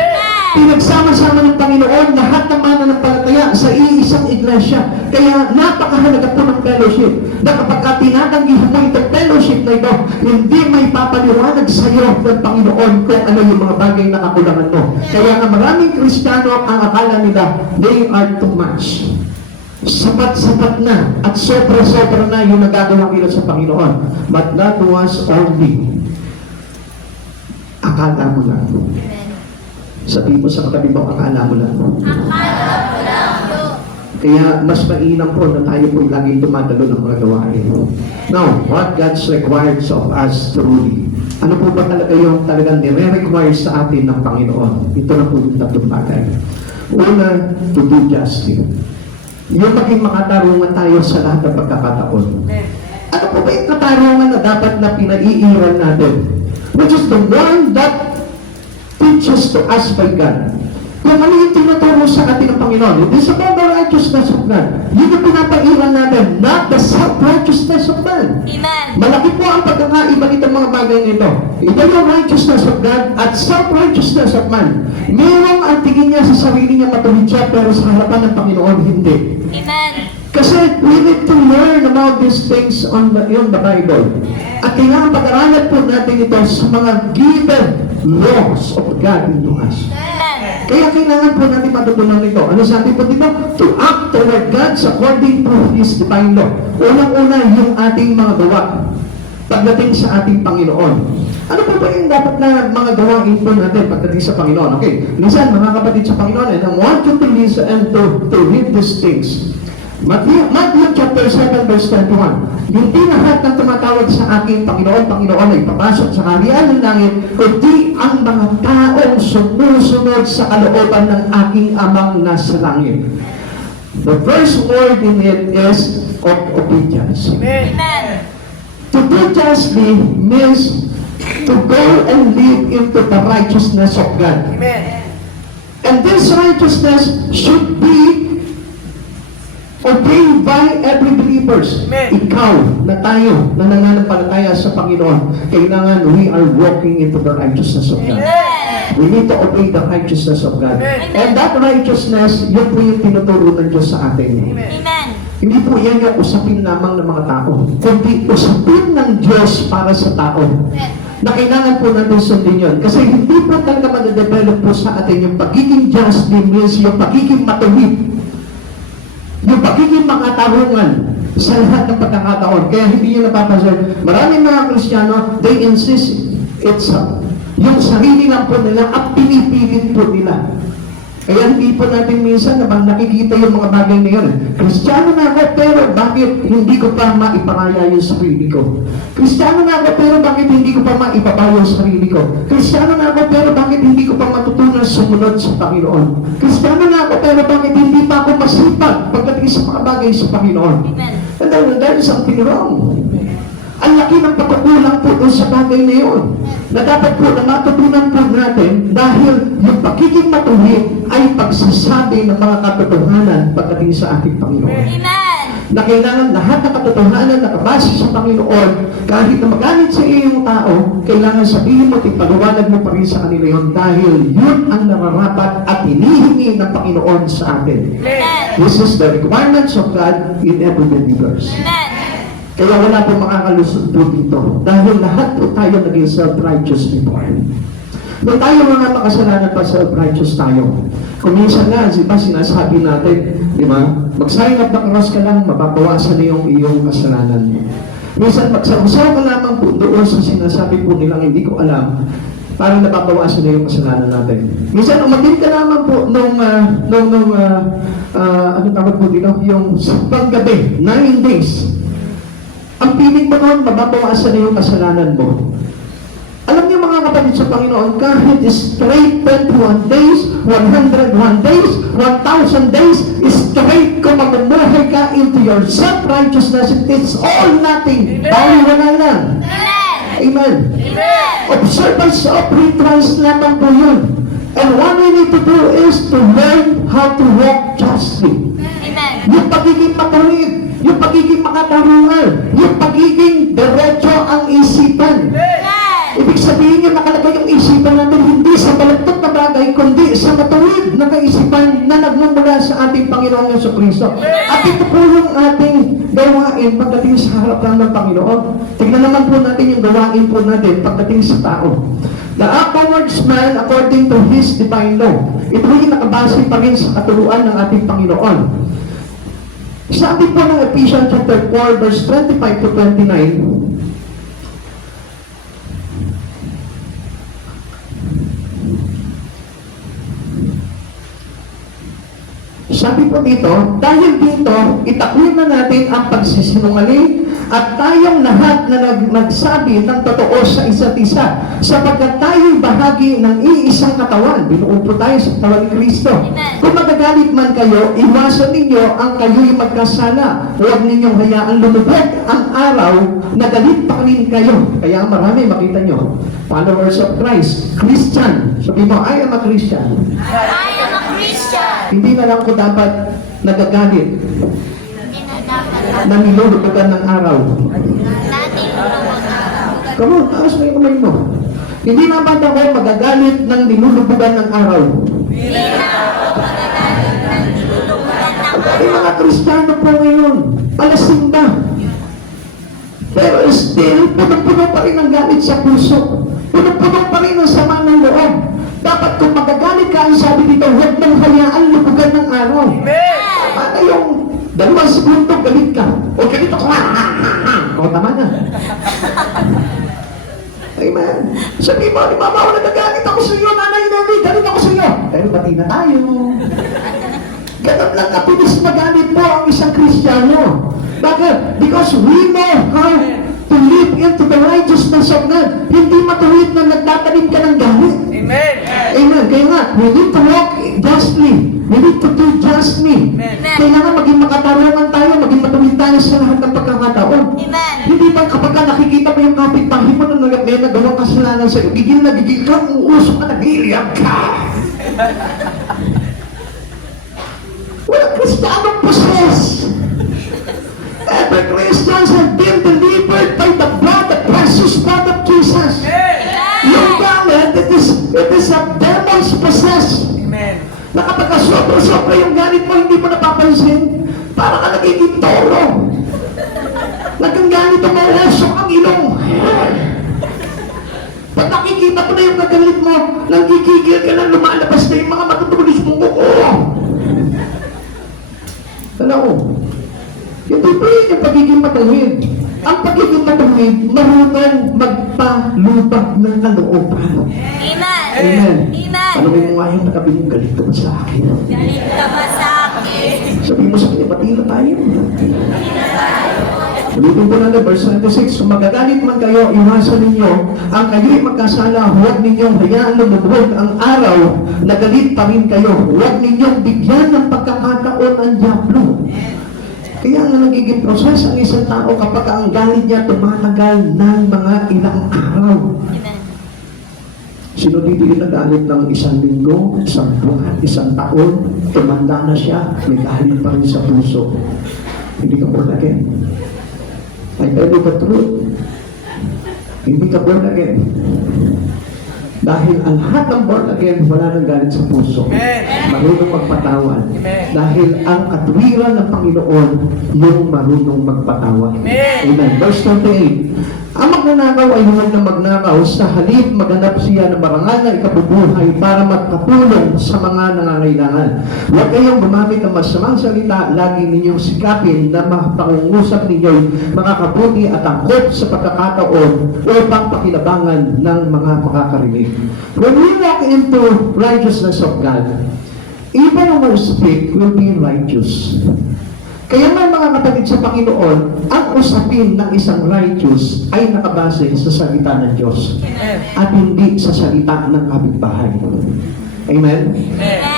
Pinagsama-sama ng Panginoon lahat ng mananampalataya sa iisang iglesia. Kaya napakahalaga po ng fellowship. Na kapag tinatanggihan mo itong fellowship na ito, hindi may papaliwanag sa iyo ng Panginoon kung ano yung mga bagay na kakulangan mo. Kaya nga maraming Kristiyano ang akala nila, they are too much. Sapat-sapat na at sobra-sobra na yung nagagawa nila sa Panginoon. But that was only akala mo lang. Sabi mo sa katabi mo, akala mo lang. Kaya mas mainam po na tayo po laging tumatalo ng mga gawain. Now, what God requires of us truly. Ano po ba talaga yung talagang nire-require sa atin ng Panginoon? Ito na po yung tatlong bagay. Una, to do justly. Yung maging makatarungan tayo sa lahat ng pagkakataon. Ano po ba yung katarungan na dapat na pinaiiral natin? Which is the one that teaches to us by God. Kung ano yung tinuturo sa atin ng Panginoon, it is about the righteousness of God. Yun yung pinapairal natin, not the self-righteousness of man. Amen. Malaki po ang pagkakaiba nitong mga bagay nito. Ito yung righteousness of God at self-righteousness of man. Merong ang tingin niya sa sarili niya matuwid siya, pero sa harapan ng Panginoon, hindi. Amen. Kasi we need to learn about these things on the Bible. At kailangan pag-aralan po natin ito sa mga given laws of God into us. Kaya kailangan po natin matutunan ito. Ano sabi po dito? To act toward God according to His divine law. Unang-una yung ating mga gawa pagdating sa ating Panginoon. Ano po ba yung dapat na mga gawain po natin pagdating sa Panginoon? Okay, minsan mga kapatid sa Panginoon, and I want you to listen and to read these things. Matthew chapter 7 verse 21. Hindi lahat ng tumatawag sa aking Panginoon ay papasok sa kaharian ng langit, kundi ang mga taong sumusunod sa kalooban ng aking Amang nasa langit. The first word in it is of obedience. Amen. To do justly means to go and live into the righteousness of God. And this righteousness should be obeyed by every believers. Ikaw na tayo na nananampalataya sa Panginoon, kailangan we are walking into the righteousness of God. We need to obey the righteousness of God. And that righteousness, yun po yung tinuturo ng Diyos sa atin. Amen. Hindi po yan yung usapin lamang ng mga tao, kundi usapin ng Diyos para sa tao. Na kailangan po natin sundin yun. Kasi hindi po talaga madadevelop po sa atin yung pagiging just means yung pagiging matuwid. Yung pagiging makatarungan sa lahat ng pagkakataon. Kaya hindi nyo napapansin. Maraming mga Kristiyano, they insist it's yung sarili lang po nila at pinipilit po nila. Kaya hindi po natin minsan naman nakikita yung mga bagay na yun. Kristiyano na ako, pero bakit hindi ko pa maiparaya yung sarili ko? Kristiyano na ako, pero bakit hindi ko pa maipabayo yung sarili ko? Kristiyano na ako, pero bakit hindi ko pa matutunan sumunod sa Panginoon? Kristiyano na ako, pero bakit hindi pa ako bagay sa Panginoon. Amen. And then there is something wrong. Ang laki ng pagkukulang po doon sa bagay na yun. Na dapat po na matutunan po natin dahil yung pagiging matuwid ay pagsasabi ng mga katotohanan pagdating sa ating Panginoon. Amen. Na kailangan lahat ng katotohanan na kabase sa Panginoon, kahit na magalit sa iyong tao, kailangan sabihin mo at ipaliwanag mo pa rin sa kanila yun dahil yun ang nararapat at hinihingi ng Panginoon sa atin. Amen. This is the requirements of God in every believers. Amen. Kaya wala po makakalusot po dito. Dahil lahat po tayo naging self-righteous before. Nung tayo mga makasalanan pa, self-righteous tayo. Kung minsan nga, di ba, sinasabi natin, di ba, mag-sign up ng cross ka lang, mababawasan na yung iyong kasalanan. Minsan, magsabusaw ka lamang po doon sa sinasabi po nilang hindi ko alam, parang nababawasan na yung kasalanan natin. Minsan, umatin ka lamang po ano tawag po dito, yung panggabi, 9 days. Ang piling mo noon, mababawasan na yung kasalanan mo. Alam niyo mga kapatid sa Panginoon, kahit straight 21 days, 101 days, 1,000 days, straight kung mamumuhay ka into your self-righteousness, it's all nothing. Bawal wala lang. Amen. Amen. Observance of rituals lamang po yun. And what we need to do is to learn how to walk justly. Amen. Yung pagiging matuwid, yung pagiging makatarungan, yung pagiging diretso ang isipan. Ibig sabihin yung nakalagay yung isipan natin hindi sa balagtot na bagay, kundi sa matuwid na kaisipan na nagmumula sa ating Panginoong Jesucristo. At ito po yung ating gawain pagdating sa harapan ng Panginoon. Tignan naman po natin yung gawain po natin pagdating sa tao. The upwards man according to his divine law. Ito yung nakabase pa rin sa katuluan ng ating Panginoon. Sabi po ng Ephesians chapter 4 verse 25 to 29, sabi po dito, dahil dito, itakwil na natin ang pagsisinungaling at tayong lahat na nagsabi ng totoo sa isa't isa, sapagkat tayo'y bahagi ng iisang katawan. Binuo po tayo sa katawan ni Kristo. Kung magagalit man kayo, iwasan ninyo ang kayo'y magkasala. Huwag ninyong hayaan lumubog ang araw na galit pa rin kayo. Kaya marami, makita nyo, followers of Christ, Christian. Sabi mo, I am a Christian. I am a Christian. Hindi na lang ko dapat nagagalit Hindi na dapat na nilulubugan ng araw. natin lumabas. Come on, taas mo yung kamay mo. Hindi na ba ako magagalit ng nilulubugan ng araw? Hindi na ako magagalit ng nilulubugan ng Ang mga Kristiyano po ngayon, palasimba. Pero still, puno-puno pa rin ang galit sa puso. Puno-puno pa rin ang sama ng loob. Dapat kung magagalit ka, ang sabi dito, huwag mong hayaan lubugan ng araw. Paano yung 2 segundo galit ka? O galit ako, o tama na. Amen. Sabi mo, ni Mama, nagagalit ako sa iyo, Nanay Nelly, galit ako sa iyo. Pero pati na tayo. Ganun lang kapilis magalit po ang isang Kristiyano. Bakit? Because we know how to live into the righteousness of God. Hindi matuwid na nagtatanim ka ng galit. Amen. Amen. Kaya nga, we need to walk justly. We need to do justly. Kailangan maging makatarungan tayo, maging matuwid tayo sa lahat ng pagkakataon. Amen. Hindi ba kapag ka nakikita mo yung kapitbahay mo na may nagawang kasalanan sa'yo, gigil na gigil ka, uusok ka, nag-iiyak ka. Walang Kristiyanong possess. Every Christians have been delivered by the blood, the precious blood of Jesus. Yung galit, it is a demon's possess. Amen. Na kapag sobra-sobra yung galit mo, hindi mo napapansin, para ka nagiging toro. Nagkanggalit mo, usok ang ilong. Pag nakikita mo na yung nagalit mo, nanggigigil ka na, lumalabas na yung mga matutulis mong buko. Alam mo, ito po yung pagiging matuwid. Ang pagiging matuwid, marunong magpalubag ng kalooban. Amen. Amen. Amen. Ano mo nga yung nakabiling galit ka ba sa akin? Galit ka ba sa akin? Sabi mo sa kanya, pati na tayo. Ulitin po natin, verse 26, kung magagalit man kayo, iwasan ninyo, ang kayo'y magkasala, huwag ninyong hayaan lumubog ang araw na galit pa rin kayo. Huwag ninyong bigyan ng pagkakataon ang diablo. Kaya nga nagiging proses ang isang tao kapag ang galit niya tumatagal ng mga ilang araw. Amen. Sino dito yung nagalit ng isang linggo, isang buwan, isang taon, tumanda na siya, may galit pa rin sa puso. Hindi ka born again. I tell you the truth. Hindi ka born again. Dahil ang lahat ng born again, wala nang galit sa puso. Marunong magpatawad. Dahil ang katwiran ng Panginoon, yung marunong magpatawad. Amen. Verse 28. Ang magnanakaw ay huwag na magnakaw, sa halip maghanap siya ng marangal na ikabubuhay para magkatulong sa mga nangangailangan. Huwag kayong gumamit ng masamang salita, lagi ninyong sikapin na mapangungusap ninyo'y makakabuti at angkop sa pagkakataon upang pakilabangan ng mga makakarinig. When we walk into righteousness of God, even our speak will be righteous. Kaya may mga kapatid sa Panginoon, ang usapin ng isang righteous ay nakabase sa salita ng Diyos at hindi sa salita ng kapitbahay. Amen?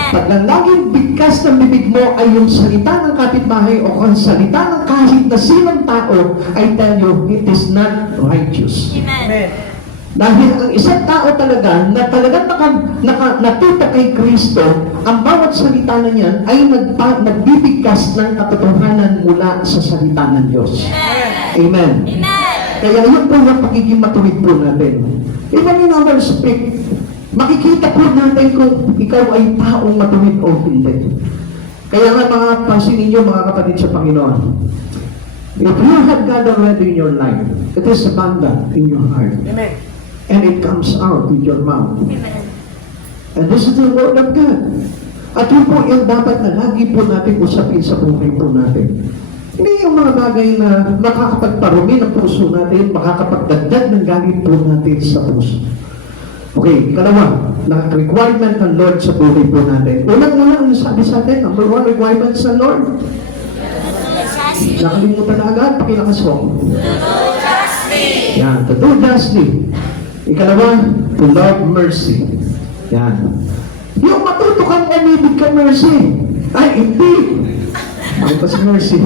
Pag ang laging bigkas ng bibig mo ay yung salita ng kapitbahay o kung salita ng kahit na sinong tao, I tell you, it is not righteous. Amen. Dahil ang isang tao talaga na talagang natutok kay Kristo, ang bawat salita na niyan ay nagbibigkas ng katotohanan mula sa salita ng Diyos. Amen. Amen. Kaya yun po yung pagiging matuwid po natin. Even in our speak, makikita po natin kung ikaw ay taong matuwid o hindi. Kaya nga mga pansin ninyo mga kapatid sa Panginoon, if you have God already in your life, it is abundant in your heart. Amen. And it comes out with your mouth. Amen. And this is the Word of God. At yun po yung dapat na lagi po natin usapin sa buhay po natin. Hindi yung mga bagay na makakapagparumi ng puso natin, makakapagdagdag ng galit po natin sa puso. Okay, ikalawa, requirement ng Lord sa buhay po natin. Unang-una, ang sabi sa atin, number one requirement sa Lord. Nakalimutan na agad, pakilakas ko. Yan, to do justly. Ikalawa, to love mercy. Yan. Yung matuto kang umibig ka mercy. Ay, hindi. Ay, pa si mercy.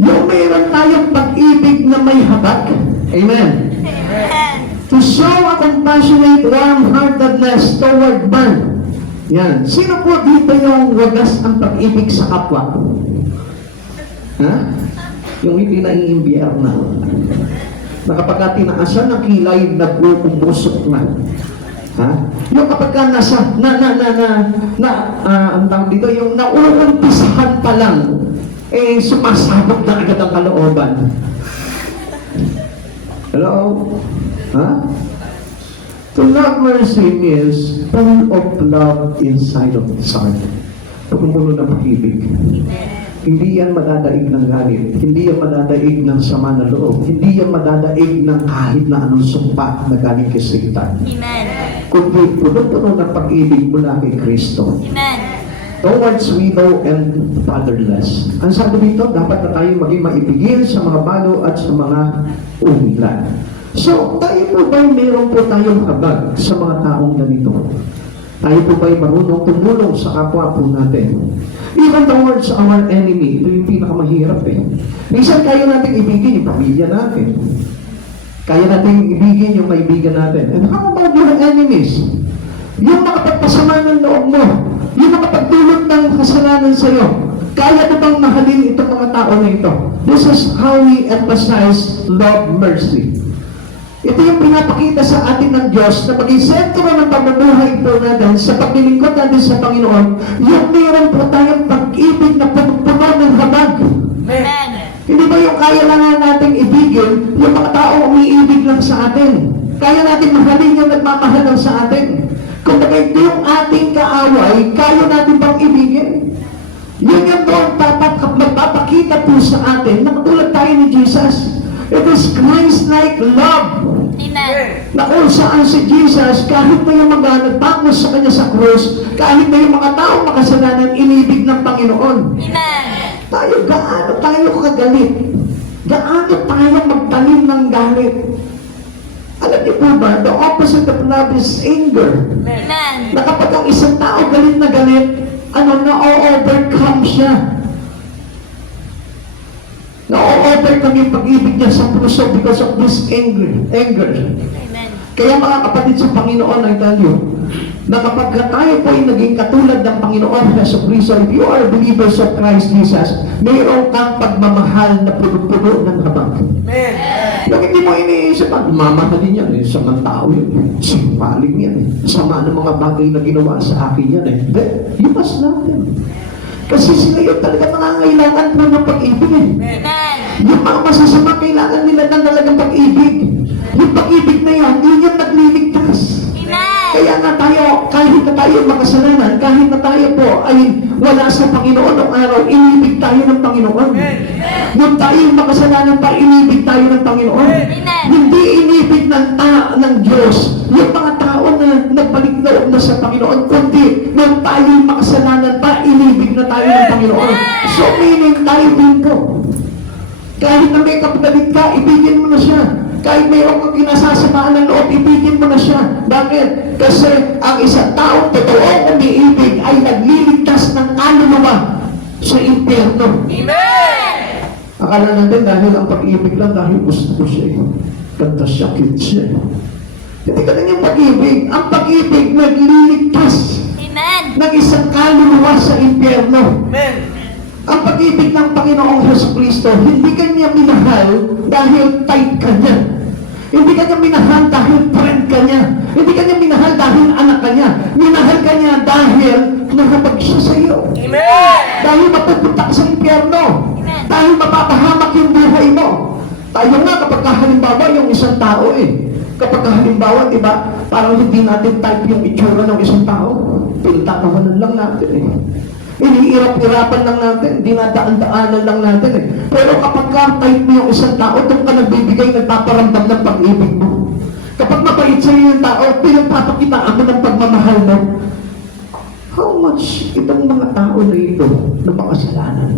yung mayroon tayong pag-ibig na may habag. Amen. Amen. To show a compassionate warm-heartedness toward man. Yan. Sino po dito yung wagas ang pag-ibig sa kapwa? Ha? Yung hindi naiimbiyar na. Na kapag tinaasan ng kilay, nag-uumusok na. Ha? Yung kapag nasa, ang tawag dito, yung nauumpisahan pa lang, eh, sumasabog na agad ang kalooban. Hello? Ha? To love mercy is full of love inside of the heart. Pagkumulo ng pag-ibig. Hindi yan madadaig ng galit. Hindi yan madadaig ng sama na loob. Hindi yan madadaig ng kahit na anong sumpa na galing kay Satan. Amen. Kundi puno-puno ng pag-ibig mula kay Kristo. Amen. Towards widow and fatherless. Ang sabi dito, dapat na tayo maging maibigin sa mga balo at sa mga umila. So, tayo po ba meron po tayong habag sa mga taong ganito? Tayo po ba'y marunong tumulong sa kapwa po natin? Even towards our enemy, ito yung pinakamahirap eh. Minsan kaya natin ibigin yung pamilya natin. Kaya natin ibigin yung kaibigan natin. And how about your enemies? Yung nakapagpasama ng loob mo, yung nakapagdulot ng kasalanan sa'yo, kaya mo bang mahalin itong mga tao na ito? This is how we emphasize love, mercy. Ito yung pinapakita sa atin ng Diyos na maging sentro ng pamumuhay po natin sa paglilingkod natin sa Panginoon, yung mayroon po tayong pag-ibig na puno ng habag. Amen. Hindi ba yung kaya lang nating ibigin, yung mga tao umiibig lang sa atin? Kaya natin mahalin yung nagmamahal lang sa atin. Kung ito yung ating kaaway, kaya natin bang ibigin? Yun yung doon magpapakita po sa atin na katulad tayo ni Jesus. It is Christ-like love. Amen. Na kung saan si Jesus, kahit na yung mga nagpakos sa kanya sa krus, kahit na yung mga taong makasalanan, inibig ng Panginoon. Amen. Gaano tayo kagalit? Gaano tayo magtanim ng galit? Alam niyo po ba, the opposite of love is anger. Amen. Na kapag ang isang tao galit na galit, na-overcome siya. Na-offer kami yung pag-ibig niya sa puso because of this anger. Amen. Kaya mga kapatid sa Panginoon, I tell you, na kapag tayo po ay naging katulad ng Panginoon Hesus Kristo, if you are believers of Christ Jesus, mayroon kang pagmamahal na puno-puno ng habag. Amen. Yung hindi mo iniisip, mamahalin yan eh, samang tao yun eh, simpaling yan eh, sama ng mga bagay na ginawa sa akin yan eh. Then, you must love them. Kasi sila yun talaga nangangailangan po ng pag-ibig eh. Amen. Yung mga masasama, kailangan nila ng talagang pag-ibig. Yung pag-ibig na yan, yun yung nagliligtas. Amen. Kaya nga tayo, kahit na tayo makasalanan, kahit na tayo po ay wala sa Panginoon ng araw, inibig tayo ng Panginoon. Nung tayo makasalanan pa, inibig tayo ng Panginoon. Amen. Hindi inibig ng Diyos yung mga tao na nagbalik loob na sa Panginoon, kundi nung tayo makasalanan pa, inibig na tayo ng Panginoon. So meaning tayo din po. Kahit na may kapagalit ka, ibigin mo na siya. Kahit mayroon kang kinasasamaan ng loob, ibigin mo na siya. Bakit? Kasi ang isang taong totoong umiibig ay nagliligtas ng kaluluwa sa impyerno. Amen. Akala natin dahil ang pag-ibig lang, dahil gusto ko siya. Ganda siya, cute siya. Hindi ka lang yung pag-ibig. Ang pag-ibig nagliligtas Amen. ng isang kaluluwa sa impyerno. Amen. Ang pag-ibig ng Panginoong Hesus Kristo, hindi kanya minahal dahil tight ka niya. Hindi kanya minahal dahil friend ka niya. Hindi kanya minahal dahil anak ka niya. Minahal ka niya dahil nakapag siya sa iyo. Amen. Dahil mapupunta ka sa impyerno. Amen. Dahil mapapahamak yung buhay mo. Tayo nga kapag halimbawa yung isang tao kapag halimbawa, di ba, parang hindi natin type yung itsura ng isang tao. Pinatatawanan lang natin Iniirap-irapan lang natin, dinadaan-daanan lang natin Pero kapag ka-type mo yung isang tao, doon ka nagbibigay, nagpaparamdam ng pag-ibig mo. Kapag mabait sa'yo yung tao, pinagpapakitaan mo ng pagmamahal mo. How much itong mga tao na ito na makasalanan?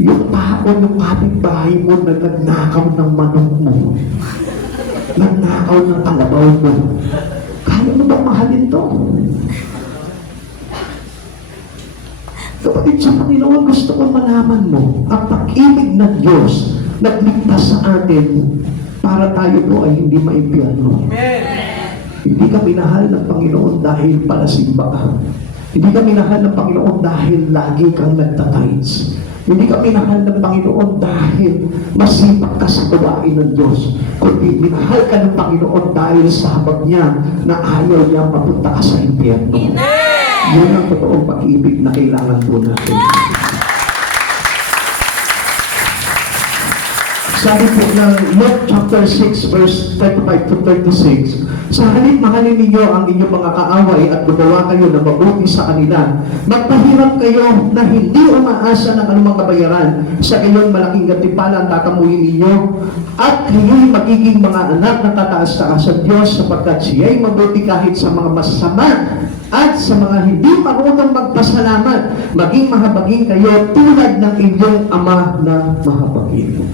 Yung tao, yung kapitbahay mo na nagnakaw ng manok mo, nagnakaw ng kalabaw mo, kaya mo bang mahalin to? Kapatid sa Panginoon, gusto ko malaman mo, ang pag-ibig ng Diyos nagligtas sa atin para tayo po ay hindi maimpyerno. Amen. Hindi ka minahal ng Panginoon dahil palasimba ka. Hindi ka minahal ng Panginoon dahil lagi kang nagtatides. Hindi ka minahal ng Panginoon dahil masipag ka sa gawain ng Diyos. Kundi minahal ka ng Panginoon dahil sa habag niya na ayaw niya mapunta ka sa impyerno. Yun ang totoong pag-ibig na kailangan po natin. Sabi po ng Luke chapter 6 verse 35 to 36, sa halip mahalin ninyo ang inyong mga kaaway at gumawa kayo na mabuti sa kanila, magpahirap kayo na hindi umaasa ng anumang kabayaran, sa gayon malaking gantimpala ang tatamuhin ninyo, at kayo'y magiging mga anak na tataas-taas sa Diyos, sapagkat siya'y mabuti kahit sa mga masama at sa mga hindi marunong magpasalamat. Maging mahabagin kayo tulad ng inyong Ama na mahabagin.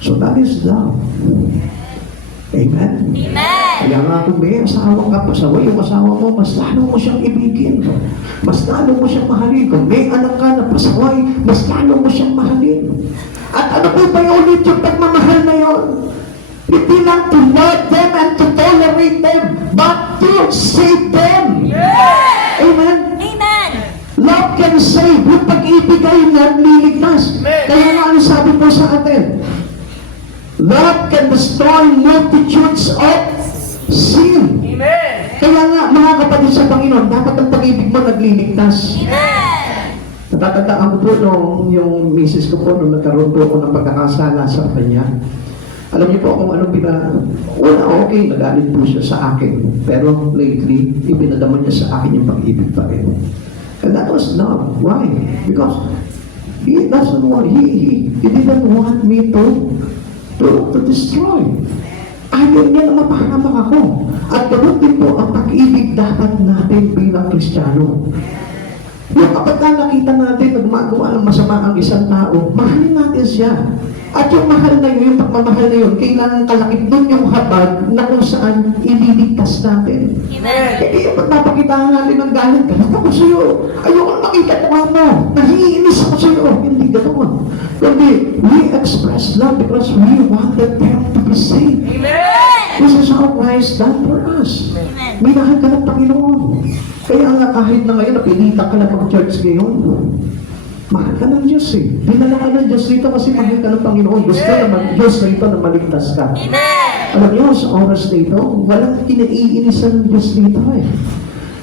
So that is love. Amen? Amen. Kaya nga kung may asawa ka, pasaway yung asawa mo, mas lalo mo siyang ibigin. Mas lalo mo siyang mahalin. Kung may anak ka na pasaway, mas lalo mo siyang mahalin. At ano po ba yung ulit yung pagmamahal na yun? Hindi lang to love them and to tolerate them, but to save them. Amen? Amen. Love can save. Yung pag-ibig ay nagliligtas. Kaya nga ano sabi po sa atin? Love can destroy multitudes of sin. Amen. Kaya nga, mga kapatid sa Panginoon, dapat ang pag-ibig mo nagliligtas. Amen. Natatandaan ko po nung yung misis ko po, nung nagkaroon po ako ng pagkakasala sa kanya. Alam niyo po kung anong una, okay, nagalit po siya sa akin. Pero lately, ipinadama niya sa akin yung pag-ibig pa rin. And that was love. Why? Because he doesn't want, he didn't want me to destroy. Ayaw niya na mapahamak ako. At ganoon din po ang pag-ibig dapat natin bilang Kristiyano. Yung kapag nakita natin na gumagawa ng masama ang isang tao, mahalin natin siya. At yung mahal na yun, yung pagmamahal na yun, kailangan kalakip doon yung habag na kung saan ililigtas natin. Amen. Hindi yung pagpapakitaan natin ng galit, galit ako sa'yo. Ayoko makita mo mo. Nahiinis ako sa'yo. Hindi ganoon. Kundi, we express love because we wanted them to be saved. This is how Christ done for us. Amen. Minahal ka ng Panginoon. Kaya nga kahit na ngayon, napilitan ka na mag-church ngayon, mahal ka ng Diyos eh. Dinala ka ng Diyos dito kasi mahal ka ng Panginoon. Gusto naman Diyos na ito na maligtas ka. Amen. Alam niyo, sa oras na ito, walang kinaiinisan ng Diyos dito eh.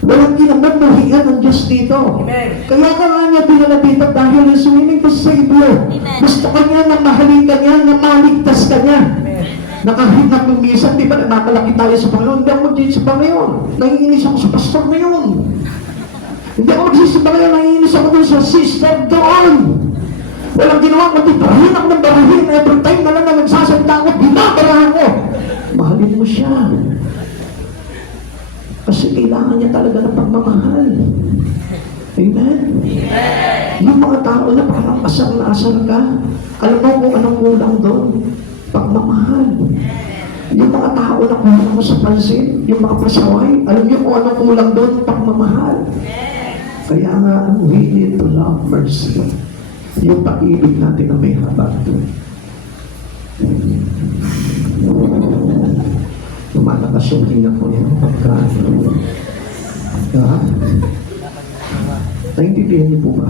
Walang kinamagmahian ng Diyos dito. Kaya ka nga niya dinala dito dahil is willing to save you. Amen. Gusto ka niya na mahalin ka niya, na maligtas ka niya. Na kahit na kumisan, di ba, nagmamalaki tayo sa Panginoon, hindi ako mag-judge sa Panginoon. Nanginginis ako sa pastor na yun. Hindi ako magsisimba ngayon, nanginginis ako dun sa sister doon. Walang ginawa, kundi barahin ako ng barahin. Every time na lang na nagsasalita ako, binabarahan ko. Mahalin mo siya. Kasi kailangan niya talaga ng pagmamahal. Amen? Yung mga tao na parang asar na asar ka, alam mo kung anong kulang doon? Pagmamahal. Yung mga tao na kulang mo sa pansin, yung mga pasaway, alam niyo kung anong kulang doon? Pagmamahal. Kaya nga, we need to love mercy. Yung pag-ibig natin na may habag. Lumalakas yung hinga ko yun. Pagka, naintindihan niyo po ba?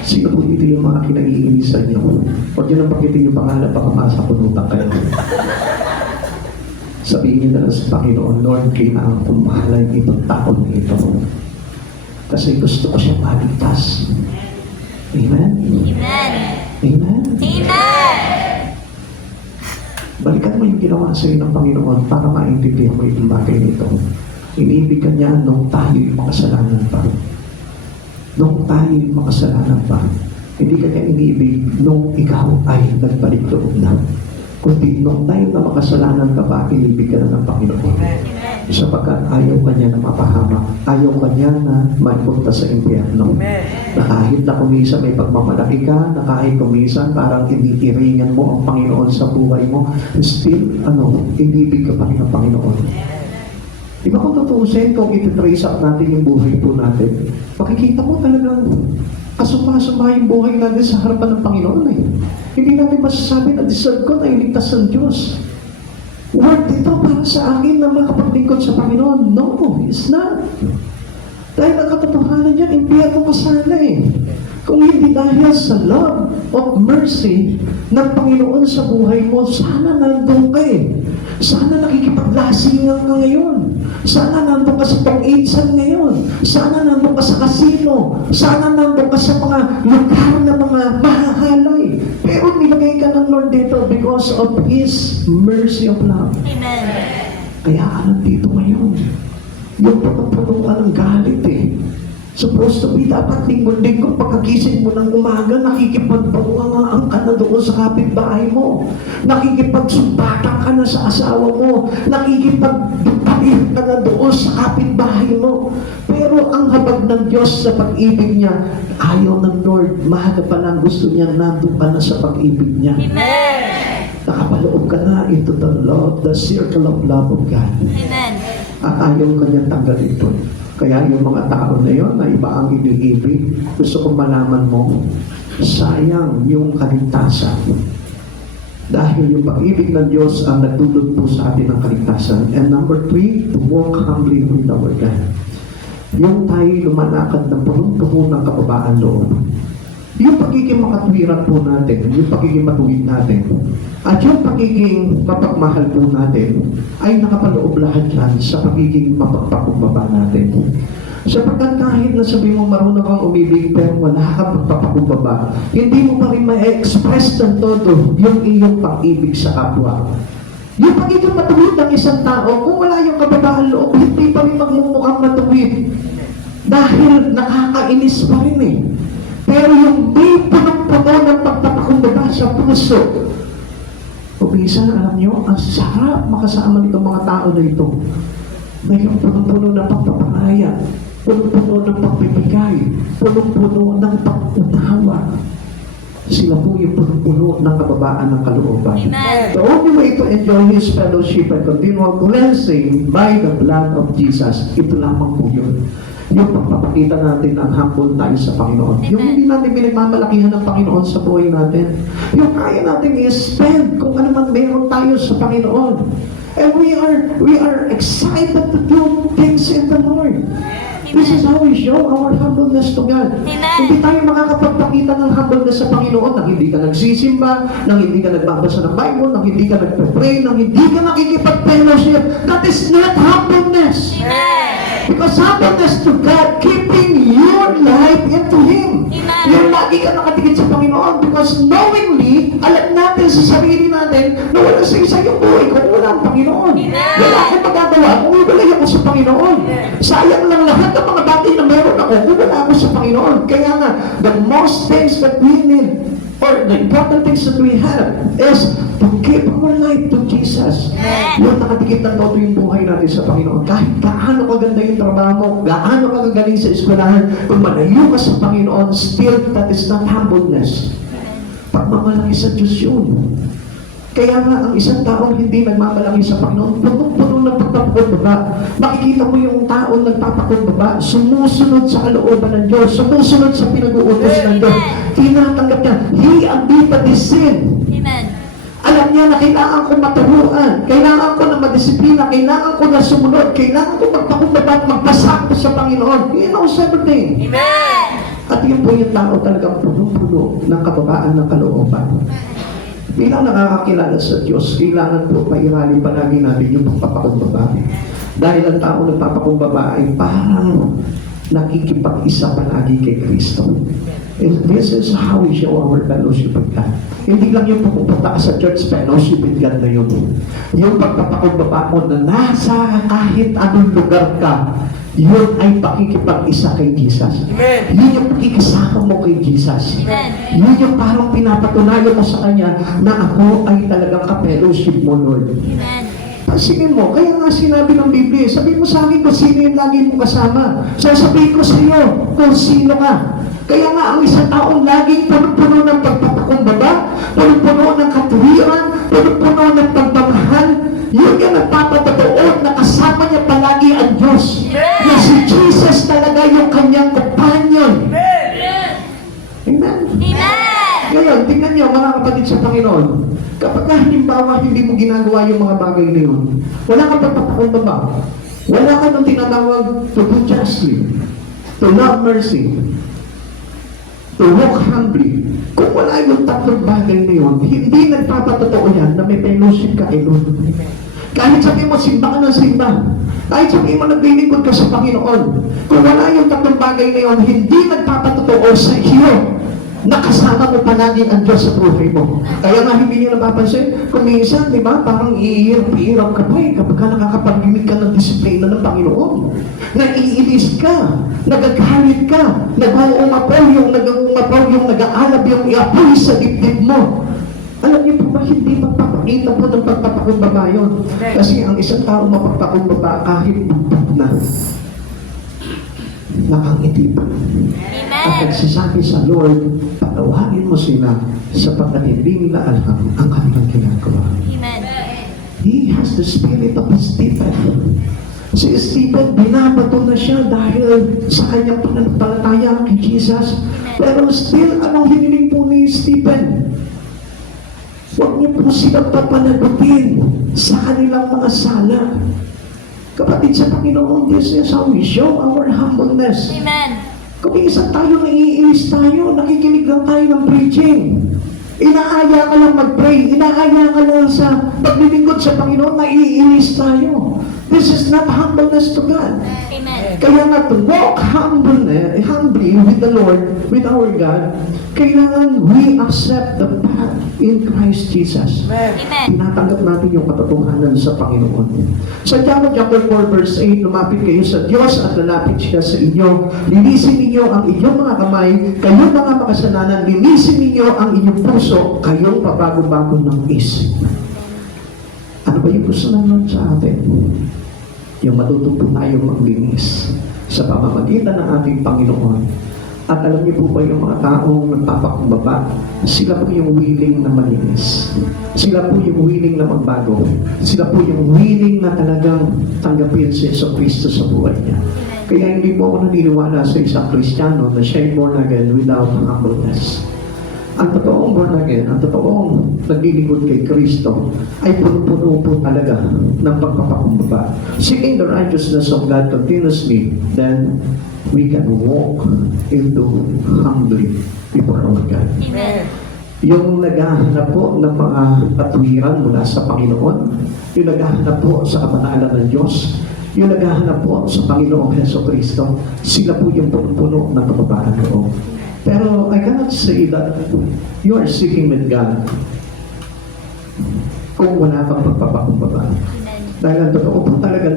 Sino po dito yung mga kinaiinisan niyo? Huwag niyo nang pakitin yung pangalan, baka masakunutan kayo. Sabihin niyo na lang sa Panginoon, Lord, kailangan kong mahalan itong tao na ito. Kasi gusto ko siya maligtas. Amen? Amen. Amen? Amen. Balikan mo yung ginawa sa iyo ng Panginoon para maintindihan mo yung bagay nito. Inibig ka niya nung tayo'y makasalanan pa. Nung tayo'y makasalanan pa. Hindi ka niya inibig nung ikaw ay nagbalik loob na. Kundi nung tayo na makasalanan ka pa, inibig ka na ng Panginoon. Sapagkat ayaw ka niya na mapahamak. Ayaw ka niya na maipunta sa impyerno. Na kahit na kumisan may pagmamalaki ka, na kahit kumisan parang tinitiringan mo ang Panginoon sa buhay mo, still, inibig ka pa rin ng Panginoon. Di ba kung tutusin, kung ititrace up natin yung buhay po natin, makikita mo talagang kasuma-suma yung buhay natin sa harapan ng Panginoon eh. Hindi natin masasabi na deserve ko na iligtas ng Diyos. Worth ito para sa akin na makapaglingkod sa Panginoon. No, it's not. Dahil ang katotohanan dyan, impyerno ka sana eh. Kung hindi dahil sa love of mercy ng Panginoon sa buhay mo, sana nandun ka eh. Sana nakikipaglasingan ka ngayon. Sana nandun ka sa pang-insan ngayon. Sana nandun ka sa kasino. Sana nandun ka sa mga lugar na mga mahahalay. Pero nilagay ka ng Lord dito because of His mercy of love. Amen. Kaya ka nandito ngayon. Yung pagpapuno ka ng galit eh. Supposed to be dapat linggo-linggo pagkagising mo ng umaga, nakikipagbangang ka na doon sa kapitbahay mo. Nakikipagsumbatan ka na sa asawa mo. Nakikipagpalit ka na doon sa kapitbahay mo. Pero ang habag ng Diyos sa pag-ibig niya, ayaw ng Lord. Mahal pa lang gusto niya, nandun ka na sa pag-ibig niya. Amen. Nakapaloob ka na into the love, the circle of love of God. Amen. At ayaw ka niya tanggalin ito. Kaya yung mga tao na yun, na iba ang iniibig, gusto kong malaman mo, sayang yung kaligtasan. Dahil yung pag-ibig ng Diyos ang nagdulot po sa atin ng kaligtasan. And number 3, to walk humbly with our God. Yung tayo lumalakad ng punong-puno ng kababaan loob. Yung pagiging makatwiran po natin, yung pagiging matuwid natin, at yung pagiging mapagmahal po natin, ay nakapaloob lahat yan sa pagiging mapagpakumbaba natin. Sapagkat kahit na sabi mo marunong kang umibig pero wala kang pagpapakumbaba, hindi mo pa rin ma-express ng todo yung iyong pag-ibig sa kapwa. Yung pagiging matuwid ng isang tao, kung wala yung kababaan loob, hindi pa rin magmumukhang matuwid. Dahil nakakainis pa rin eh. Pero yung may punong-puno ng pagpapakumbaba sa puso, minsan, alam nyo, ang sarap makasama nitong mga tao na ito. Mayroong punong-puno ng pagpapalaya, punong-puno ng pagbibigay, punong-puno ng pag-unawa. Sila po yung puno-puno ng kababaan ng kalooban. Amen. The only way to enjoy His fellowship and continual blessing by the blood of Jesus, ito lamang po yun. Yung pagpapakita natin ang humble tayo sa Panginoon. Yung hindi natin pinagmamalakihan ng Panginoon sa buhay natin. Yung kaya natin i-spend kung ano man meron tayo sa Panginoon. And we are excited to do things in the Lord. This is how we show our humbleness to God. Amen. Hindi tayo makakapagpakita ng humbleness sa Panginoon nang hindi ka nagsisimba, nang hindi ka nagbabasa ng Bible, nang hindi ka nagpe-pray, nang hindi ka nakikipag-fellowship. That is not humbleness. Amen. Because humbleness to God, keeping your life into Him. Amen. Yung lagi ka nakatikit sa Panginoon because knowingly, alam natin sa sarili natin na wala sa isa yung buhay ko, wala ang Panginoon. Amen. Wala akong magagawa kung iwalay ako sa Panginoon. Sayang lang lahat ng mga bagay na meron ako kung wala ako sa Panginoon. Kaya nga, the most things that we need or the important things that we have is to give our life to Jesus. Amen. Yung nakadikit ng todo yung buhay natin sa Panginoon. Kahit gaano kaganda yung trabaho mo, gaano kagagaling sa eskwelahan, kung malayo ka sa Panginoon, still that is not humbleness. Pagmamalaki sa Diyos yun. Kaya nga, ang isang taong hindi nagmamalaki sa Panginoon, punong-puno ng pagpapakumbaba. Makikita mo yung taong nagpapakumbaba, sumusunod sa kalooban ng Diyos, sumusunod sa pinag-uutos ng Diyos. Tinatanggap niya, He agreed the sin. Amen. Alam niya na kailangan ko maturuan, kailangan ko na madisiplina, kailangan ko na sumunod, kailangan ko magpakumbaba at magpasakto sa Panginoon. He knows everything. Amen. At yun po yung tao talagang puno-puno ng kababaan ng kalooban. Bilang nakakakilala sa Diyos, kailangan po pairali palagi natin yung pagpapakumbaba. Dahil ang tao nagpapakumbaba ay parang nakikipag-isa palagi kay Kristo. And this is how we show our fellowship with God. Hindi lang yung pupunta ka sa church fellowship with God na yun. Yung pagpapakumbaba mo na nasa kahit anong lugar ka, yun ay pakikipag-isa kay Jesus. Amen. Yun yung pakikisama mo kay Jesus. Amen. Yun yung parang pinapatunayan mo sa Kanya na ako ay talagang ka-fellowship mo, Lord. Amen. Pansinin mo, kaya nga sinabi ng Biblia, sabihin mo sa akin kung sino yung lagi mo kasama. Sasabihin ko sa iyo kung sino ka. Kaya nga ang isang taong laging puno-puno ng pagpapakumbaba, puno-puno ng katuwiran, puno-puno ng pagmamahal, yun yung nagpapatotoo na kasama niya palagi ang Diyos. Na si Jesus talaga yung kanyang companion. Amen. Amen. Ngayon, tingnan niyo mga kapatid sa Panginoon, kapag halimbawa hindi mo ginagawa yung mga bagay na yun, wala kang pagpapakumbaba, wala ka nang tinatawag to do justly, to love mercy, to walk humbly. Kung wala yung tatlong bagay na yun, hindi nagpapatotoo yan na may fellowship ka kay Lord. Kahit sabihin mo, simba ka ng simba. Kahit sabihin mo, naglilingkod ka sa Panginoon. Kung wala yung tatlong bagay na yun, hindi nagpapatotoo sa iyo. Nakasama mo palagi ang Diyos sa buhay mo. Kaya nga hindi nyo napapansin, kung minsan, di ba, parang iirap ka pa eh, kapag ka nakakapag-limit ka ng disiplina ng Panginoon. Naiinis ka, nagagalit ka, nag-uumapaw yung nag-aalab yung iapoy sa dibdib mo. Alam niyo po ba, hindi magpapakita po ng pagpapakumbaba yun. Kasi ang isang tao mapagpakumbaba kahit bugbog na. Nakangiti pa. At Amen. nagsasabi sa Lord, patawagin mo sila sapagkat hindi nila alam ang kanilang ginagawa. Amen. He has the spirit of Stephen. Si Stephen, binabato na siya dahil sa kanyang pananampalataya kay Jesus. Pero still, anong hiniling po ni Stephen? Huwag niyo po silang papanagutin sa kanilang mga sala. Kapatid sa Panginoon, this is how we show our humbleness. Amen. Kung isang tayo naiinis tayo, nakikinig lang tayo ng preaching. Inaaya ka lang mag-pray, inaaya ka lang sa paglilingkod sa Panginoon, naiinis tayo. This is not humbleness to God. Amen. Kaya nga to walk humbly with the Lord, with our God, kailangan we accept the path in Christ Jesus. Amen. Tinatanggap natin yung katotohanan sa Panginoon. Sa John chapter 4 verse 8, lumapit kayo sa Diyos at lalapit siya sa inyo. Linisin ninyo ang inyong mga kamay, kayong mga makasalanan, linisin ninyo ang inyong puso, kayong pabago-bago ng isip. Ano ba yung gusto ng Lord sa atin? Yung matutupo tayo maglinis sa pamamagitan ng ating Panginoon At alam niyo po ba yung mga taong nagpapakumbaba, sila po yung willing na malinis. Sila po yung willing na magbago. Sila po yung willing na talagang tanggapin si Yesu Cristo sa buhay niya. Kaya hindi po ako naniniwala sa isang Kristiyano na siya ay born again without humbleness. Ang totoong born again, ang totoong naglilingkod kay Kristo ay puno-puno po talaga ng pagpapakumbaba. Seeking the righteousness of God continuously, then we can walk into humbly before our God. Amen. Yung naghahanap po ng mga katwiran mula sa Panginoon, yung naghahanap po sa kabanalan ng Diyos, yung naghahanap po sa Panginoong Heso Kristo, sila po yung puno-puno ng kababaan ko. Pero I cannot say that you are seeking with God kung wala kang pagpapakumbaba. Amen. Dahil ang totoo po talaga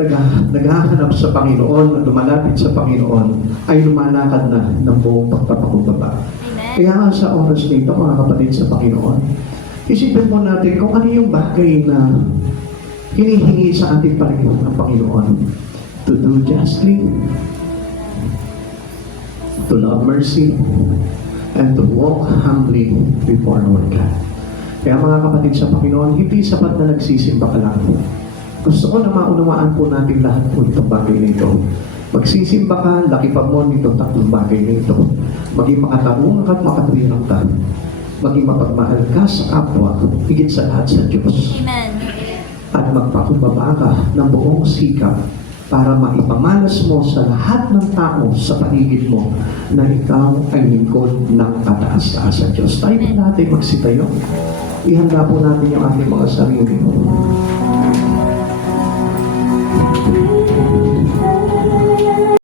naghahanap sa Panginoon at lumalapit sa Panginoon ay lumalakad na ng buong pagpapakumbaba. Amen. Kaya nga sa oras nito, mga kapatid sa Panginoon, isipin po natin kung ano yung bagay na hinihingi sa ating Panginoon ng Panginoon. To do justly, to love mercy, and to walk humbly before our God. Kaya mga kapatid sa Panginoon, hindi sapat na nagsisimba ka lang. Gusto ko na maunawaan po natin lahat po itong bagay na ito. Magsisimba ka, laki pa mo nito tatlong bagay na ito. Maging makatarungan ka at makatwirang ka. Maging mapagmahal ka sa kapwa, higit sa lahat sa Diyos. Amen. At magpakumbaba ka ng buong sikap para maipamalas mo sa lahat ng tao sa paligid mo na ikaw ay lingkod ng kataas-taas sa Diyos. Tayo po natin magsitayo. Ihanda po natin yung ating mga sarili.